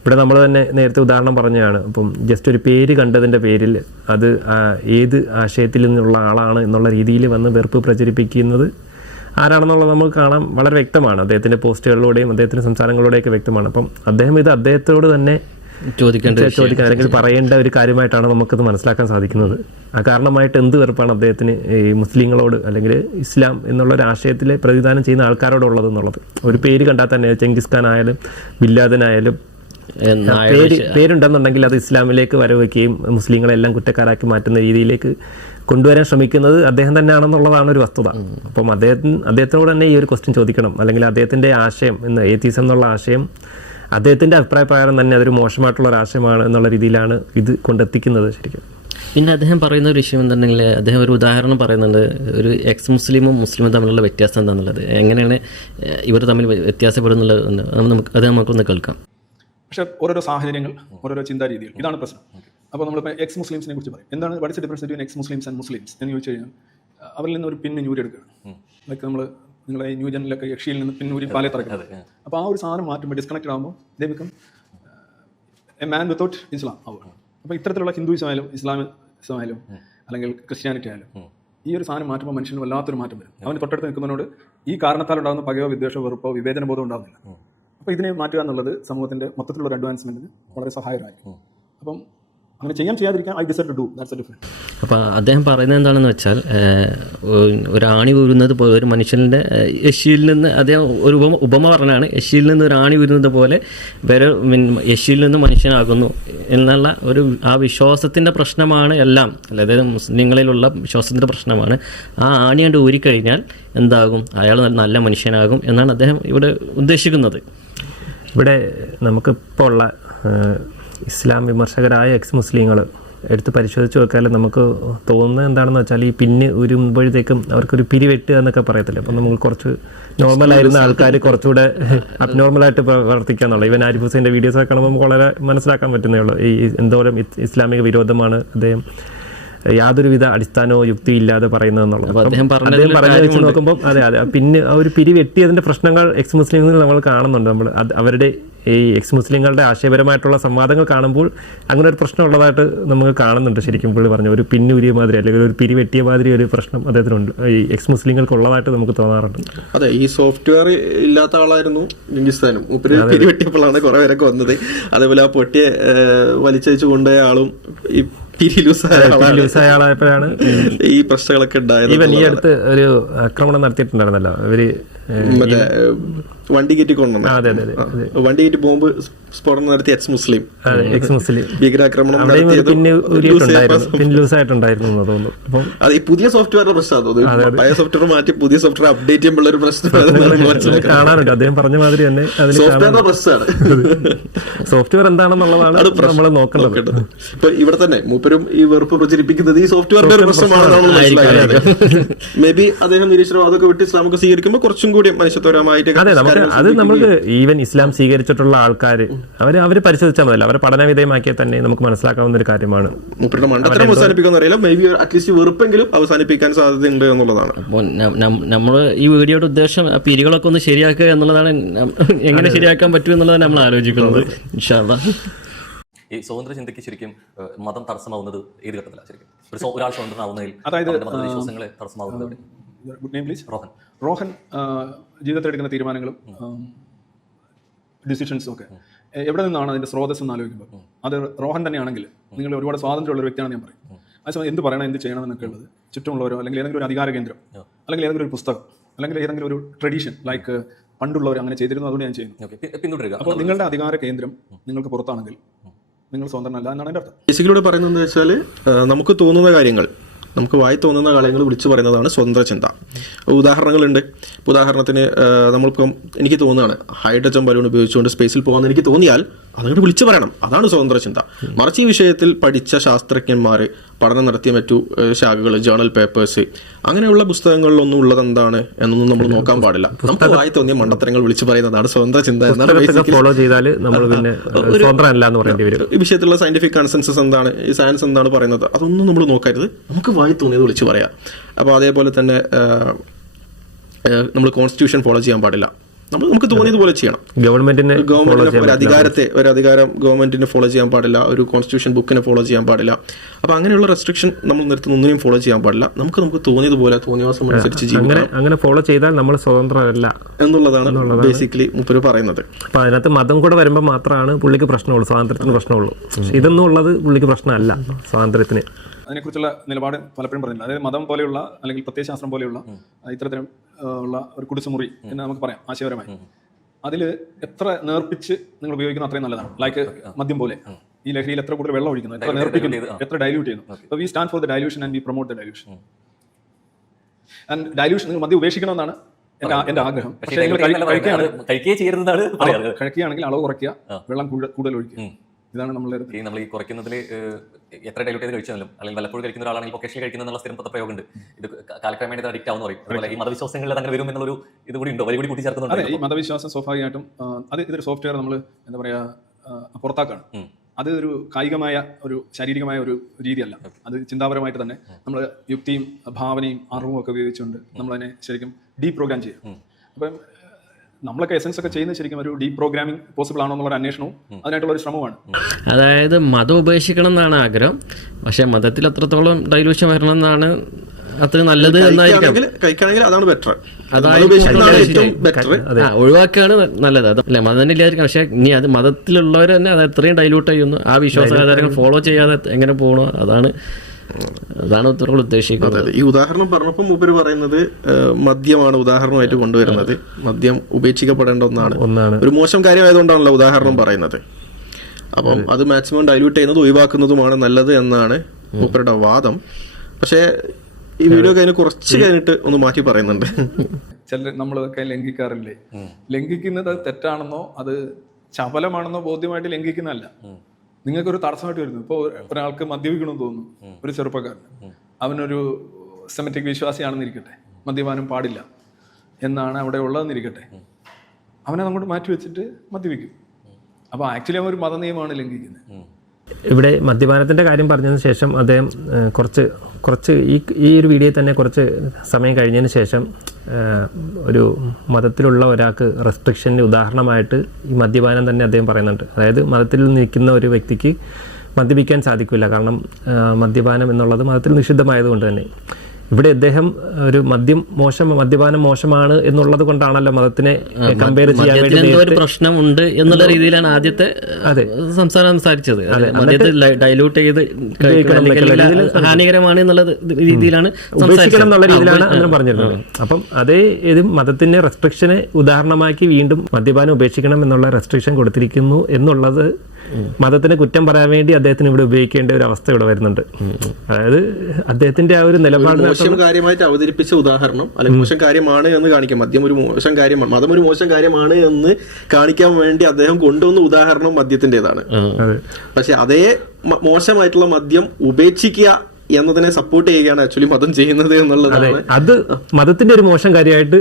ഇവിടെ നമ്മൾ തന്നെ നേരത്തെ ഉദാഹരണം പറഞ്ഞതാണ്. അപ്പം ജസ്റ്റ് ഒരു പേര് കണ്ടതിൻ്റെ പേരിൽ അത് ഏത് ആശയത്തിൽ നിന്നുള്ള ആളാണ് എന്നുള്ള രീതിയിൽ വന്ന് വെറുപ്പ് പ്രചരിപ്പിക്കുന്നത് ആരാണെന്നുള്ളത് നമുക്ക് കാണാൻ വളരെ വ്യക്തമാണ്. അദ്ദേഹത്തിൻ്റെ പോസ്റ്റുകളിലൂടെയും അദ്ദേഹത്തിൻ്റെ സംസാരങ്ങളിലൂടെയൊക്കെ വ്യക്തമാണ്. അപ്പം അദ്ദേഹം ഇത് അദ്ദേഹത്തോട് തന്നെ ചോദിക്കാൻ അല്ലെങ്കിൽ പറയേണ്ട ഒരു കാര്യമായിട്ടാണ് നമുക്കത് മനസ്സിലാക്കാൻ സാധിക്കുന്നത്. കാരണമായിട്ട് എന്ത് വെറുപ്പാണ് അദ്ദേഹത്തിന് ഈ മുസ്ലിങ്ങളോട് അല്ലെങ്കിൽ ഇസ്ലാം എന്നുള്ള ഒരു ആശയത്തിൽ പ്രതിദാനം ചെയ്യുന്ന ആൾക്കാരോടുള്ളത് എന്നുള്ളത്. ഒരു പേര് കണ്ടാൽ തന്നെ ചെങ്കിസ് ഖാൻ ആയാലും ബില്ലാദനായാലും പേരുണ്ടെന്നുണ്ടെങ്കിൽ അത് ഇസ്ലാമിലേക്ക് വരവയ്ക്കുകയും മുസ്ലിങ്ങളെല്ലാം കുറ്റക്കാരാക്കി മാറ്റുന്ന രീതിയിലേക്ക് കൊണ്ടുവരാൻ ശ്രമിക്കുന്നത് അദ്ദേഹം തന്നെയാണെന്നുള്ളതാണ് ഒരു വസ്തുത. അപ്പം അദ്ദേഹത്തോട് തന്നെ ഈ ഒരു ക്വസ്റ്റ്യൻ ചോദിക്കണം. അല്ലെങ്കിൽ അദ്ദേഹത്തിൻ്റെ ആശയം എന്ന് ഏത്തീസം എന്നുള്ള ആശയം അദ്ദേഹത്തിൻ്റെ അഭിപ്രായപ്രകാരം തന്നെ അതൊരു മോശമായിട്ടുള്ള ഒരു ആശയമാണ് എന്നുള്ള രീതിയിലാണ് ഇത് കൊണ്ടെത്തിക്കുന്നത് ശരിക്കും. പിന്നെ അദ്ദേഹം പറയുന്ന ഒരു വിഷയം എന്തുണ്ടെങ്കിൽ അദ്ദേഹം ഒരു ഉദാഹരണം പറയുന്നുണ്ട്. ഒരു എക്സ് മുസ്ലിമും മുസ്ലിമും തമ്മിലുള്ള വ്യത്യാസം എന്താണെന്നുള്ളത്, എങ്ങനെയാണ് ഇവർ തമ്മിൽ വ്യത്യാസപ്പെടുന്നുള്ളത് അത് നമുക്കൊന്ന് കേൾക്കാം. പക്ഷേ ഓരോരോ സാഹചര്യങ്ങൾ, ഓരോരോ ചിന്താ രീതികൾ, ഇതാണ് പ്രശ്നം. അപ്പോൾ നമ്മളിപ്പോൾ എക്സ് മുസ്ലിംസിനെ കുറിച്ച് പറയും. എന്താണ് watts the difference between ex Muslims and Muslims എന്ന് ചോദിച്ചു കഴിഞ്ഞാൽ അവരിൽ നിന്ന് ഒരു പിന്ന് ഞൂരെടുക്കുകയാണ്. ലൈക്ക് നമ്മൾ നിങ്ങളെ ന്യൂ ജനിലൊക്കെ യക്ഷിയിൽ നിന്ന് പിന്നൂരി പാലെ തറക്കുന്നത്. അപ്പോൾ ആ ഒരു സാധനം മാറ്റുമ്പോൾ ഡിസ്കണക്റ്റഡ് ആകുമ്പോൾ they become a man without Islam ആവുകയാണ്. അപ്പോൾ ഇത്തരത്തിലുള്ള ഹിന്ദുയിസം ആയാലും ഇസ്ലാമിസം ആയാലും അല്ലെങ്കിൽ ക്രിസ്ത്യാനിറ്റി ആയാലും ഈ ഒരു സാധനം മാറ്റുമ്പോൾ മനുഷ്യന് വല്ലാത്തൊരു മാറ്റം വരും. അവന് തൊട്ടടുത്ത് നിൽക്കുന്നതിനോട് ഈ കാരണത്താൽ ഉണ്ടാകുന്ന പകയോ വിദ്വേഷമോ വെറുപ്പോ വിവേചനബോധം ഉണ്ടാകുന്നില്ല. അപ്പോൾ ഇതിനെ മാറ്റുക എന്നുള്ളത് സമൂഹത്തിന്റെ മൊത്തത്തിലുള്ള ഒരു അഡ്വാൻസ്മെന്റിന് വളരെ സഹായകരമായിരിക്കും. അപ്പം അങ്ങനെ ചെയ്യാതിരിക്കാൻ I decide to do that's a difference. അപ്പോൾ അദ്ദേഹം പറയുന്നത് എന്താണെന്ന് വെച്ചാൽ ഒരാണി ഊരുന്നത് പോലെ ഒരു മനുഷ്യൻ്റെ യശിയിൽ നിന്ന് അദ്ദേഹം ഒരു ഉപമ പറഞ്ഞാണ്, യശിയിൽ നിന്ന് ഒരു ആണി ഊരുന്നത് പോലെ വേറെ യശിയിൽ നിന്ന് മനുഷ്യനാകുന്നു എന്നുള്ള ഒരു ആ വിശ്വാസത്തിൻ്റെ പ്രശ്നമാണ് എല്ലാം, അതായത് മുസ്ലിങ്ങളിലുള്ള വിശ്വാസത്തിൻ്റെ പ്രശ്നമാണ്. ആ ആണി കണ്ട് ഊരിക്കഴിഞ്ഞാൽ എന്താകും? അയാൾ നല്ല മനുഷ്യനാകും എന്നാണ് അദ്ദേഹം ഇവിടെ ഉദ്ദേശിക്കുന്നത്. ഇവിടെ നമുക്കിപ്പോൾ ഉള്ള ഇസ്ലാം വിമർശകരായ മുസ്ലിങ്ങൾ എടുത്ത് പരിശോധിച്ച് നോക്കിയാൽ നമുക്ക് തോന്നുന്നത് എന്താണെന്ന് വെച്ചാൽ ഈ പിന്ന് ഉരുമ്പോഴത്തേക്കും അവർക്കൊരു പിരിവെട്ടുക എന്നൊക്കെ പറയത്തില്ല. അപ്പം നമുക്ക് കുറച്ച് നോർമലായിരുന്ന ആൾക്കാർ കുറച്ചുകൂടെ അബ്നോർമലായിട്ട് പ്രവർത്തിക്കുക എന്നുള്ളത്. ഇവൻ ആരിഫ് ഹുസൈൻ്റെ വീഡിയോസൊക്കെ കാണുമ്പോൾ നമുക്ക് വളരെ മനസ്സിലാക്കാൻ പറ്റുന്നേ ഉള്ളൂ ഈ എന്തോരം ഇസ്ലാമിക വിരോധമാണ് അദ്ദേഹം യാതൊരുവിധ അടിസ്ഥാനമോ യുക്തിയോ ഇല്ലാതെ പറയുന്നതെന്നുള്ളത്. അദ്ദേഹം പറഞ്ഞു വെച്ച് നോക്കുമ്പോൾ അതെ പിന്നെ ആ ഒരു പിരിവെട്ടിയതിൻ്റെ പ്രശ്നങ്ങൾ മുസ്ലിങ്ങളിൽ നമ്മൾ കാണുന്നുണ്ട്. നമ്മൾ അവരുടെ ഈ മുസ്ലിങ്ങളുടെ ആശയപരമായിട്ടുള്ള സംവാദങ്ങൾ കാണുമ്പോൾ അങ്ങനെ ഒരു പ്രശ്നം ഉള്ളതായിട്ട് നമുക്ക് കാണുന്നുണ്ട്. ശരിക്കും പുള്ളി പറഞ്ഞു ഒരു പിന്നുരിയ മാതിരി അല്ലെങ്കിൽ ഒരു പിരിവെട്ടിയ മാതിരി ഒരു പ്രശ്നം അദ്ദേഹത്തിനുണ്ട്, ഈ മുസ്ലിങ്ങൾക്ക് ഉള്ളതായിട്ട് നമുക്ക് തോന്നാറുണ്ട്. അതെ, ഈ സോഫ്റ്റ്വെയർ ഇല്ലാത്ത ആളായിരുന്നു ജിങ്കിസ്ഥാനും. മൂപ്പര് പിരിവെട്ടിയപ്പോഴാണ് കുറെ പേരൊക്കെ വന്നത്. അതേപോലെ ആ പൊട്ടിയെ വലിച്ചയച്ചു കൊണ്ടുപോയ ആളും ഈ ആളായപ്പോഴാണ് ഈ പ്രശ്നങ്ങളൊക്കെ ഉണ്ടായത്. ഇവൻ ഈ അടുത്ത് ഒരു ആക്രമണം നടത്തിയിട്ടുണ്ടായിരുന്നല്ലോ ഇവര് മറ്റേ വണ്ടി കയറ്റി കൊണ്ടുവന്നു. അതെ വണ്ടി കയറ്റി ബോംബ് സ്ഫോടനം നടത്തിയ മുസ്ലിം ഭീകരാക്രമണം ലൂസായിട്ടുണ്ടായിരുന്നു തോന്നുന്നു. അപ്പം അത് ഈ പുതിയ സോഫ്റ്റ്വെയറിന്റെ പ്രശ്നമാണ്. പഴയ സോഫ്റ്റ്വെയർ മാറ്റി പുതിയ സോഫ്റ്റ്വെയർ അപ്ഡേറ്റ് ചെയ്യുമ്പോൾ ഒരു പ്രശ്നം കാണാറുണ്ട്. അദ്ദേഹം പറഞ്ഞ മാതിരി തന്നെ സോഫ്റ്റ്വെയറിന്റെ പ്രശ്നമാണ്. സോഫ്റ്റ്വെയർ എന്താണെന്നുള്ളതാണ് നമ്മൾ നോക്കേണ്ടത്. ഇപ്പൊ ഇവിടെ തന്നെ മൂപ്പരും ഈ വെറുപ്പ് പ്രചരിപ്പിക്കുന്നത് ഈ സോഫ്റ്റ്വെയറിന്റെ ഒരു പ്രശ്നമാണെന്ന് നമ്മൾ മനസ്സിലാക്കുന്നത്. മേ ബി അദ്ദേഹം നിരീശ്വരവാദമൊക്കെ വിട്ട് ഇസ്ലാമൊക്കെ സ്വീകരിക്കുമ്പോൾ കുറച്ചും കൂടി മനുഷ്യത്വപരമായിട്ട് അത് നമുക്ക് ഈവൻ ഇസ്ലാം സ്വീകരിച്ചിട്ടുള്ള ആൾക്കാർ അവര് പരിശോധിച്ചാൽ മതി. അവരെ പഠനവിധേയമാക്കിയാൽ തന്നെ നമുക്ക് മനസ്സിലാക്കാവുന്ന ഒരു കാര്യമാണ്. മൂപ്പരുടെ മണ്ടത്തരം അവസാനിപ്പിക്കാൻ അറിയില്ല, മേ ബി അറ്റ്ലീസ്റ്റ് വെറുപ്പെങ്കിലും അവസാനിപ്പിക്കാൻ സാധ്യതയുണ്ട് എന്നുള്ളതാണ്. അപ്പോൾ നമ്മൾ ഈ വീഡിയോയുടെ ഉദ്ദേശം ആ പിരികളൊക്കെ ഒന്ന് ശരിയാക്കുക എന്നുള്ളതാണ്. എങ്ങനെ ശരിയാക്കാൻ പറ്റും എന്നുള്ളതാണ് നമ്മൾ ആലോചിക്കുന്നത്. ഇൻഷാ അല്ലാഹ്. ഈ സ്വതന്ത്ര ചിന്തയ്ക്ക് ശരിക്കും മതം തടസ്സമാവുന്നത് ഏത് ഘട്ടത്തിലാണ്? ശരിക്കും ഒരാൾ സ്വതന്ത്രനാവുന്നതിൽ അതായത് മതവിശ്വാസങ്ങളെ തടസ്സമാവുന്നത് ഗുഡ് നെയിം പ്ലീസ് റോഹൻ ജീവിതത്തിൽ എടുക്കുന്ന തീരുമാനങ്ങളും ഡിസിഷൻസും ഒക്കെ എവിടെ നിന്നാണ് അതിന്റെ സ്രോതസ് എന്ന് ആലോചിക്കുമ്പോൾ അത് റോഹൻ തന്നെയാണെങ്കിൽ നിങ്ങൾ ഒരുപാട് സ്വാതന്ത്ര്യമുള്ള ഒരു വ്യക്തിയാണ് ഞാൻ പറയും. അതേസമയം എന്ത് പറയണം എന്ത് ചെയ്യണം എന്നൊക്കെ ഉള്ളത് ചുറ്റുമുള്ളവരോ അല്ലെങ്കിൽ ഏതെങ്കിലും ഒരു അധികാര കേന്ദ്രം അല്ലെങ്കിൽ ഏതെങ്കിലും ഒരു പുസ്തകം അല്ലെങ്കിൽ ഏതെങ്കിലും ഒരു ട്രഡീഷൻ ലൈക്ക് പണ്ടുള്ളവർ അങ്ങനെ ചെയ്തിരുന്നു, അതുകൊണ്ട് ഞാൻ ചെയ്യുന്നു പിന്തുടരുക. അപ്പോൾ നിങ്ങളുടെ അധികാര കേന്ദ്രം നിങ്ങൾക്ക് പുറത്താണെങ്കിൽ നിങ്ങൾ സ്വതന്ത്രനല്ല എന്നാണ് എൻ്റെ അർത്ഥം. ബേസിക്കലി പറയുന്നത് വെച്ചാൽ നമുക്ക് തോന്നുന്ന കാര്യങ്ങൾ, നമുക്ക് വായി തോന്നുന്ന കാര്യങ്ങൾ വിളിച്ചു പറയുന്നതാണ് സ്വതന്ത്ര ചിന്ത. ഉദാഹരണങ്ങളുണ്ട്. ഉദാഹരണത്തിന് നമ്മളിപ്പം എനിക്ക് തോന്നുകയാണ് ഹൈഡ്രജൻ ബലൂൺ ഉപയോഗിച്ചുകൊണ്ട് സ്പേസിൽ പോകാമെന്ന് എനിക്ക് തോന്നിയാൽ അതങ്ങോട്ട് വിളിച്ചു പറയണം, അതാണ് സ്വതന്ത്ര ചിന്ത. മറിച്ച് ഈ വിഷയത്തിൽ പഠിച്ച ശാസ്ത്രജ്ഞന്മാർ പഠനം നടത്തിയ മറ്റു ശാഖകൾ, ജേർണൽ പേപ്പേഴ്സ്, അങ്ങനെയുള്ള പുസ്തകങ്ങളിലൊന്നും ഉള്ളത് എന്താണ് എന്നൊന്നും നമ്മൾ നോക്കാൻ പാടില്ല. നമുക്ക് വായി തോന്നിയ മണ്ടത്തരങ്ങൾ വിളിച്ചു പറയുന്നതാണ് സ്വതന്ത്ര ചിന്ത എന്നാണ്. ഫോളോ ചെയ്താൽ നമ്മൾ പിന്നെ സ്വതന്ത്രമല്ല എന്ന് പറയേണ്ടി വരും. ഈ വിഷയത്തിലുള്ള സയന്റിഫിക് കൺസെൻസസ് എന്താണ്, ഈ സയൻസ് എന്താണ് പറയുന്നത്, അതൊന്നും നമ്മൾ നോക്കരുത്. നമുക്ക് വായി തോന്നിയത് വിളിച്ചു പറയാം. അപ്പോൾ അതേപോലെ തന്നെ നമ്മൾ കോൺസ്റ്റിറ്റ്യൂഷൻ ഫോളോ ചെയ്യാൻ പാടില്ല. നമുക്ക് തോന്നിയതുപോലെ ചെയ്യണം. ഗവൺമെന്റിന് ഒരു അധികാരം ഗവൺമെന്റിന് ഫോളോ ചെയ്യാൻ പാടില്ല, ഒരു കോൺസ്റ്റിറ്റ്യൂഷൻ ബുക്കിനെ ഫോളോ ചെയ്യാൻ പാടില്ല. അപ്പൊ അങ്ങനെയുള്ള റെസ്ട്രിക്ഷൻ നമ്മൾ നിർത്തുന്ന ഒന്നിനും ഫോളോ ചെയ്യാൻ പാടില്ല. നമുക്ക് തോന്നിയതുപോലെ തോന്നിയവാസം അനുസരിച്ച് ജീവിക്കണം. അങ്ങനെ ഫോളോ ചെയ്താൽ നമ്മൾ സ്വതന്ത്രമല്ല എന്നുള്ളതാണ് ബേസിക്കലി മുപ്പര് പറയുന്നത്. അപ്പൊ അതിനകത്ത് മതം കൂടെ വരുമ്പോൾ മാത്രമാണ് പുള്ളിക്ക് പ്രശ്നമുള്ളൂ, സ്വാതന്ത്ര്യത്തിന് പ്രശ്നമുള്ളൂ. ഇതൊന്നും ഉള്ളത് പുള്ളിക്ക് പ്രശ്നമല്ല സ്വാതന്ത്ര്യത്തിന്. അതിനെക്കുറിച്ചുള്ള നിലപാട് പലപ്പോഴും പറഞ്ഞില്ല. അതായത് മതം പോലെയുള്ള അല്ലെങ്കിൽ പ്രത്യയശാസ്ത്രം പോലെയുള്ള ഇത്തരത്തിലും ഉള്ള ഒരു കുടിസുമുറി എന്ന് നമുക്ക് പറയാം ആശയപരമായി. അതിൽ എത്ര നേർപ്പിച്ച് നിങ്ങൾ ഉപയോഗിക്കുന്നു അത്രയും നല്ലതാണ്. ലൈക്ക് മദ്യം പോലെ ഈ ലഹരിയിൽ എത്ര കൂടുതൽ വെള്ളം ഒഴിക്കുന്നു, എത്ര നേർപ്പിക്കുന്നു, എത്ര ഡൈല്യൂട്ട് ചെയ്യുന്നു. അപ്പോൾ we stand for the dilution and we promote the dilution. And dilution നിങ്ങൾ മദ്യം ഉപേക്ഷിക്കണമെന്നാണ് എന്റെ ആഗ്രഹം. പക്ഷേ നിങ്ങൾ കഴിക്കുകയാണെങ്കിൽ അളവ് കുറയ്ക്കുക, വെള്ളം കൂടുതൽ ഒഴിക്കുക. ഇതാണ് നമ്മൾ ഈ കുറയ്ക്കുന്നതിൽ എത്ര ഡൈലൂട്ട് ചെയ്ത് കഴിച്ചാലും അല്ലെങ്കിൽ വല്ലപ്പോഴും കഴിക്കുന്ന ഒരാളാണെങ്കിൽ ഒക്കേഷനിൽ കഴിക്കുന്ന സ്ഥിരം പ്രയോഗമുണ്ട്. ഇത് കാലക്രമേണ ഇത് അഡിക്റ്റ് ആവുന്ന പറയും. അതുപോലെ ഈ മതവിശ്വാസങ്ങളിൽ അങ്ങനെ വരും എന്നുള്ളൊരു ഇത് കൂടി ഉണ്ടോ? വരി കൂടി കൂട്ടിച്ചേർക്കുന്നുണ്ട്. അതെ, ഈ മതവിശ്വാസം സ്വാഭാവികമായിട്ടും ഇതൊരു സോഫ്റ്റ്വെയർ നമ്മൾ എന്താ പറയുക പുറത്താക്കാണ്. അത് ഒരു കായികമായ ഒരു ശാരീരികമായ ഒരു രീതിയല്ല. അത് ചിന്താപരമായിട്ട് തന്നെ നമ്മൾ യുക്തിയും ഭാവനയും അറിവും ഒക്കെ ഉപയോഗിച്ചുകൊണ്ട് നമ്മളതിനെ ശരിക്കും ഡീപ്രോഗ്രാം ചെയ്യും. അപ്പം നമ്മളൊക്കെ എസൻസ് ഒക്കെ ചെയ്യുന്നത് ശരിക്കും ഒരു ഡീ പ്രോഗ്രാമിംഗ് പോസിബിൾ ആണോ എന്നുള്ള അന്വേഷണവും അതിനായിട്ടുള്ള ഒരു ശ്രമമാണ്. അതായത് മതം ഉപേക്ഷിക്കണം എന്നാണ് ആഗ്രഹം, പക്ഷെ മതത്തിൽ അത്രത്തോളം ഡൈലൂഷൻ വരണം എന്നാണ് അത്ര നല്ലത് എന്നായിരിക്കാം. കഴിക്കുകയാണെങ്കിൽ അതാണ് ബെറ്റർ. ഒഴിവാക്കുകയാണ് നല്ലത്. അതല്ല മതം തന്നെ ഇല്ലായിരിക്കും, പക്ഷെ ഇനി അത് മതത്തിലുള്ളവർ തന്നെ അത് എത്രയും ഡൈലൂട്ട് ചെയ്യുന്നു, ആ വിശ്വാസാചാരങ്ങൾ ഫോളോ ചെയ്യാതെ എങ്ങനെ പോകണോ അതാണ് ഉത്തരങ്ങൾ ഉദ്ദേശിക്കുന്നത്. ഈ ഉദാഹരണം പറഞ്ഞപ്പോൾ മൂപ്പര് പറയുന്നത് മദ്യമാണ് ഉദാഹരണമായിട്ട് കൊണ്ടുവരുന്നത്. മദ്യം ഉപേക്ഷിക്കപ്പെടേണ്ട ഒന്നാണ്, ഒരു മോശം കാര്യമായതുകൊണ്ടാണല്ലോ ഉദാഹരണം പറയുന്നത്. അപ്പം അത് മാക്സിമം ഡൈല്യൂട്ട് ചെയ്യുന്നത് ഒഴിവാക്കുന്നതുമാണ് നല്ലത് എന്നാണ് മൂപ്പരുടെ വാദം. പക്ഷേ ഈ വീഡിയോ കഴിഞ്ഞ് കുറച്ച് കഴിഞ്ഞിട്ട് ഒന്ന് മാറ്റി പറയുന്നുണ്ട്. ചില നമ്മളൊക്കെ ലംഘിക്കാറില്ലേ, ലംഘിക്കുന്നത് തെറ്റാണെന്നോ അത് ചപലമാണെന്നോ ബോധ്യമായിട്ട് ലംഘിക്കുന്നതല്ല, നിങ്ങൾക്കൊരു തടസ്സമായിട്ട് വരുന്നു. ഇപ്പോൾ ഒരാൾക്ക് മദ്യപിക്കണമെന്ന് തോന്നുന്നു, ഒരു ചെറുപ്പക്കാരൻ, അവനൊരു സെമറ്റിക് വിശ്വാസിയാണെന്നിരിക്കട്ടെ, മദ്യപാനം പാടില്ല എന്നാണ് അവിടെ ഉള്ളതെന്നിരിക്കട്ടെ, അവനെ അങ്ങോട്ട് മാറ്റി വെച്ചിട്ട് മദ്യപിക്കും. അപ്പോൾ ആക്ച്വലി അവൻ ഒരു മത നിയമമാണ് ലംഘിക്കുന്നത്. ഇവിടെ മദ്യപാനത്തിൻ്റെ കാര്യം പറഞ്ഞതിന് ശേഷം അദ്ദേഹം കുറച്ച് ഈ ഒരു വീഡിയോയിൽ തന്നെ കുറച്ച് സമയം കഴിഞ്ഞതിന് ശേഷം ഒരു മതത്തിലുള്ള ഒരാൾക്ക് റെസ്ട്രിക്ഷൻ്റെ ഉദാഹരണമായിട്ട് ഈ മദ്യപാനം തന്നെ അദ്ദേഹം പറയുന്നുണ്ട്. അതായത് മതത്തിൽ നിൽക്കുന്ന ഒരു വ്യക്തിക്ക് മദ്യപിക്കാൻ സാധിക്കില്ല, കാരണം മദ്യപാനം എന്നുള്ളത് മതത്തിൽ നിഷിദ്ധമായതുകൊണ്ട് തന്നെ. ഇവിടെ അദ്ദേഹം ഒരു മദ്യപാനം മോശമാണ് എന്നുള്ളത് കൊണ്ടാണല്ലോ മതത്തിനെ കമ്പയർ ചെയ്യാൻ വേണ്ടി ഒരു പ്രശ്നമുണ്ട് എന്നുള്ള രീതിയിലാണ് ആദ്യത്തെ സംസാരിച്ചത്. ഡൈലൂട്ട് ചെയ്ത് ഹാനികരമാണ് എന്നുള്ള രീതിയിലാണ് ഉപേക്ഷിക്കണം എന്നുള്ള രീതിയിലാണ് അങ്ങനെ പറഞ്ഞിരുന്നത്. അപ്പം അതേ ഇത് മതത്തിന്റെ റെസ്ട്രിക്ഷനെ ഉദാഹരണമാക്കി വീണ്ടും മദ്യപാനം ഉപേക്ഷിക്കണം എന്നുള്ള റെസ്ട്രിക്ഷൻ കൊടുത്തിരിക്കുന്നു എന്നുള്ളത് മതത്തിനെ കുറ്റം പറയാൻ വേണ്ടി അദ്ദേഹത്തിന് ഇവിടെ ഉപയോഗിക്കേണ്ട ഒരു അവസ്ഥ ഇവിടെ വരുന്നുണ്ട്. അതായത് അദ്ദേഹത്തിന്റെ ആ ഒരു നിലപാട് മോശം കാര്യമായിട്ട് അവതരിപ്പിച്ച ഉദാഹരണം അല്ലെങ്കിൽ മോശം കാര്യമാണ് എന്ന് കാണിക്കാം. മദ്യം ഒരു മോശം കാര്യമാണ്, മതം ഒരു മോശം കാര്യമാണ് എന്ന് കാണിക്കാൻ വേണ്ടി അദ്ദേഹം കൊണ്ടുവന്ന ഉദാഹരണം മദ്യത്തിൻ്റെതാണ്. പക്ഷെ അതേ മോശമായിട്ടുള്ള മദ്യം ഉപേക്ഷിക്കുക എന്നതിനെ സപ്പോർട്ട് ചെയ്യുകയാണ് ആക്ച്വലി മതം ചെയ്യുന്നത് എന്നുള്ളതാണ്. അത് മതത്തിന്റെ ഒരു മോശം കാര്യമായിട്ട്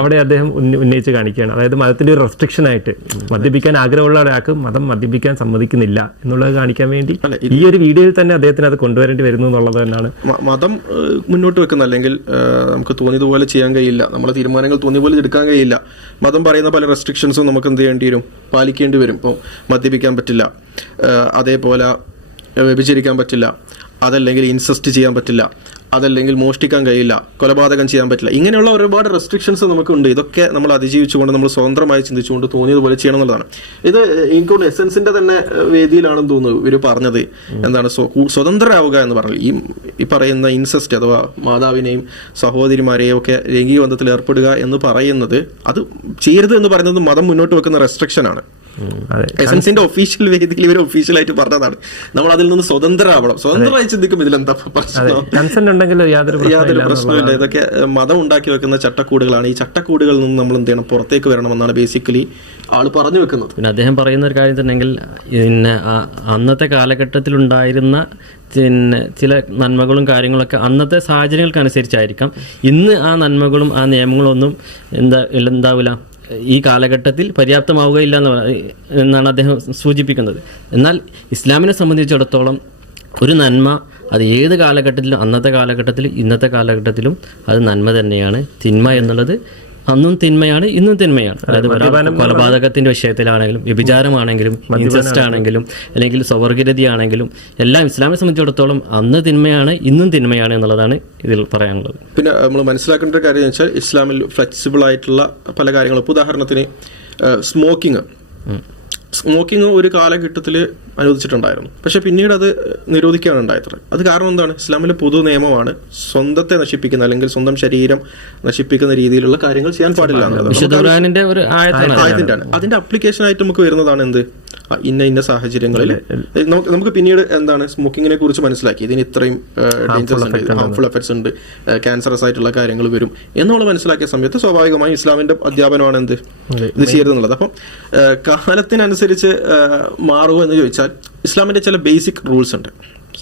അവിടെ അദ്ദേഹം ഉന്നയിച്ച് കാണിക്കുകയാണ്. അതായത് മതത്തിന്റെ ഒരു റെസ്ട്രിക്ഷൻ ആയിട്ട് മദ്യപിക്കാൻ ആഗ്രഹമുള്ള ഒരാൾക്ക് മതം മദ്യപിക്കാൻ സമ്മതിക്കുന്നില്ല എന്നുള്ളത് കാണിക്കാൻ വേണ്ടി ഈ ഒരു വീഡിയോയിൽ തന്നെ അദ്ദേഹത്തിന് അത് കൊണ്ടുവരേണ്ടി വരുന്നു എന്നുള്ളത് തന്നെയാണ്. മതം മുന്നോട്ട് വെക്കുന്ന അല്ലെങ്കിൽ നമുക്ക് തോന്നിയതുപോലെ ചെയ്യാൻ കഴിയില്ല, നമ്മുടെ തീരുമാനങ്ങൾ തോന്നിയ പോലെ എടുക്കാൻ കഴിയില്ല. മതം പറയുന്ന പല റെസ്ട്രിക്ഷൻസും നമുക്ക് എന്ത് ചെയ്യേണ്ടി വരും, പാലിക്കേണ്ടി വരും. ഇപ്പോൾ മദ്യപിക്കാൻ പറ്റില്ല, അതേപോലെ വ്യഭിചരിക്കാൻ പറ്റില്ല, അതല്ലെങ്കിൽ ഇൻസെസ്റ്റ് ചെയ്യാൻ പറ്റില്ല, അതല്ലെങ്കിൽ മോഷ്ടിക്കാൻ കഴിയില്ല, കൊലപാതകം ചെയ്യാൻ പറ്റില്ല. ഇങ്ങനെയുള്ള ഒരുപാട് റെസ്ട്രിക്ഷൻസ് നമുക്കുണ്ട്. ഇതൊക്കെ നമ്മൾ അതിജീവിച്ചുകൊണ്ട് നമ്മൾ സ്വതന്ത്രമായി ചിന്തിച്ചുകൊണ്ട് തോന്നിയതുപോലെ ചെയ്യണം എന്നുള്ളതാണ്. ഇത് എനിക്കൊന്ന് എസൻസിന്റെ തന്നെ വേദിയിലാണെന്ന് തോന്നുന്നു ഇവർ പറഞ്ഞത്. എന്താണ് സ്വതന്ത്രരാവുക എന്ന് പറഞ്ഞാൽ ഈ പറയുന്ന ഇൻസെസ്റ്റ് അഥവാ മാതാവിനെയും സഹോദരിമാരെയും ഒക്കെ ലൈംഗിക ബന്ധത്തിൽ ഏർപ്പെടുക എന്ന് പറയുന്നത്, അത് ചെയ്യരുത് എന്ന് പറയുന്നത് മതം മുന്നോട്ട് വെക്കുന്ന റെസ്ട്രിക്ഷൻ ആണ്. എസൻസിന്റെ ഒഫീഷ്യൽ വേദിയിൽ ഇവർ ഒഫീഷ്യലായിട്ട് പറഞ്ഞതാണ് നമ്മൾ അതിൽ നിന്ന് സ്വതന്ത്രരാവണം. സ്വതന്ത്രമായി ചിന്തിക്കുമ്പോൾ ഇതിലെന്താ പ്രശ്നം? യാതൊരു പ്രശ്നമില്ല. ഇതൊക്കെ മതം ഉണ്ടാക്കി വെക്കുന്ന ചട്ടക്കൂടുകളാണ്. ഈ ചട്ടക്കൂടുകളിൽ നിന്ന് നമ്മൾ എന്ത് ചെയ്യണം, പുറത്തേക്ക് വരണമെന്നാണ് ബേസിക്കലി ആള് പറഞ്ഞു വെക്കുന്നത്. പിന്നെ അദ്ദേഹം പറയുന്ന ഒരു കാര്യം തന്നെങ്കിൽ പിന്നെ അന്നത്തെ കാലഘട്ടത്തിലുണ്ടായിരുന്ന പിന്നെ ചില നന്മകളും കാര്യങ്ങളൊക്കെ അന്നത്തെ സാഹചര്യങ്ങൾക്കനുസരിച്ചായിരിക്കാം. ഇന്ന് ആ നന്മകളും ആ നിയമങ്ങളും ഒന്നും എന്താവില്ല, ഈ കാലഘട്ടത്തിൽ പര്യാപ്തമാവുകയില്ല എന്നാണ് അദ്ദേഹം സൂചിപ്പിക്കുന്നത്. എന്നാൽ ഇസ്ലാമിനെ സംബന്ധിച്ചിടത്തോളം ഒരു നന്മ അത് ഏത് കാലഘട്ടത്തിലും, അന്നത്തെ കാലഘട്ടത്തിലും ഇന്നത്തെ കാലഘട്ടത്തിലും അത് നന്മ തന്നെയാണ്. തിന്മ എന്നുള്ളത് അന്നും തിന്മയാണ്, ഇന്നും തിന്മയാണ്. അതായത് കൊലപാതകത്തിന്റെ വിഷയത്തിലാണെങ്കിലും, വ്യഭിചാരമാണെങ്കിലും, ഇൻസെസ്റ്റ് ആണെങ്കിലും, അല്ലെങ്കിൽ സ്വവർഗരതിയാണെങ്കിലും എല്ലാം ഇസ്ലാമിനെ സംബന്ധിച്ചിടത്തോളം അന്ന് തിന്മയാണ്, ഇന്നും തിന്മയാണ് എന്നുള്ളതാണ് ഇതിൽ പറയാനുള്ളത്. പിന്നെ നമ്മൾ മനസ്സിലാക്കേണ്ട ഒരു കാര്യം എന്ന് വെച്ചാൽ ഇസ്ലാമിൽ ഫ്ലെക്സിബിൾ ആയിട്ടുള്ള പല കാര്യങ്ങളും. ഇപ്പോൾ ഉദാഹരണത്തിന് സ്മോക്കിംഗ് ഒരു കാലഘട്ടത്തിൽ അനുവദിച്ചിട്ടുണ്ടായിരുന്നു, പക്ഷെ പിന്നീട് അത് നിരോധിക്കുകയാണ് ഉണ്ടായത്. അത് കാരണം എന്താണ്? ഇസ്ലാമിലെ പൊതു നിയമമാണ് സ്വന്തത്തെ നശിപ്പിക്കുന്ന അല്ലെങ്കിൽ സ്വന്തം ശരീരം നശിപ്പിക്കുന്ന രീതിയിലുള്ള കാര്യങ്ങൾ ചെയ്യാൻ പാടില്ല എന്നുള്ളത് ആയതിൻ്റെയാണ്. അതിന്റെ അപ്ലിക്കേഷൻ ആയിട്ട് നമുക്ക് വരുന്നതാണ് എന്ത്, ഇന്ന സാഹചര്യങ്ങളിൽ നമുക്ക് പിന്നീട് എന്താണ് സ്മോക്കിങ്ങിനെ കുറിച്ച് മനസ്സിലാക്കി, ഇതിന് ഇത്രയും ഡേഞ്ചറസ് ഉണ്ട്, ഹാർംഫുൾ എഫക്ട്സ് ഉണ്ട്, ക്യാൻസറസ് ആയിട്ടുള്ള കാര്യങ്ങൾ വരും എന്നുള്ള മനസ്സിലാക്കിയ സമയത്ത് സ്വാഭാവികമായും ഇസ്ലാമിന്റെ അധ്യാപനമാണ് എന്ത്, ഇത് ചെയ്യരുതെന്നുള്ളത്. അപ്പം കാലത്തിനനുസരിച്ച് മാറുമോ എന്ന് ചോദിച്ചാൽ ഇസ്ലാമിന്റെ ചില ബേസിക് റൂൾസ് ഉണ്ട്,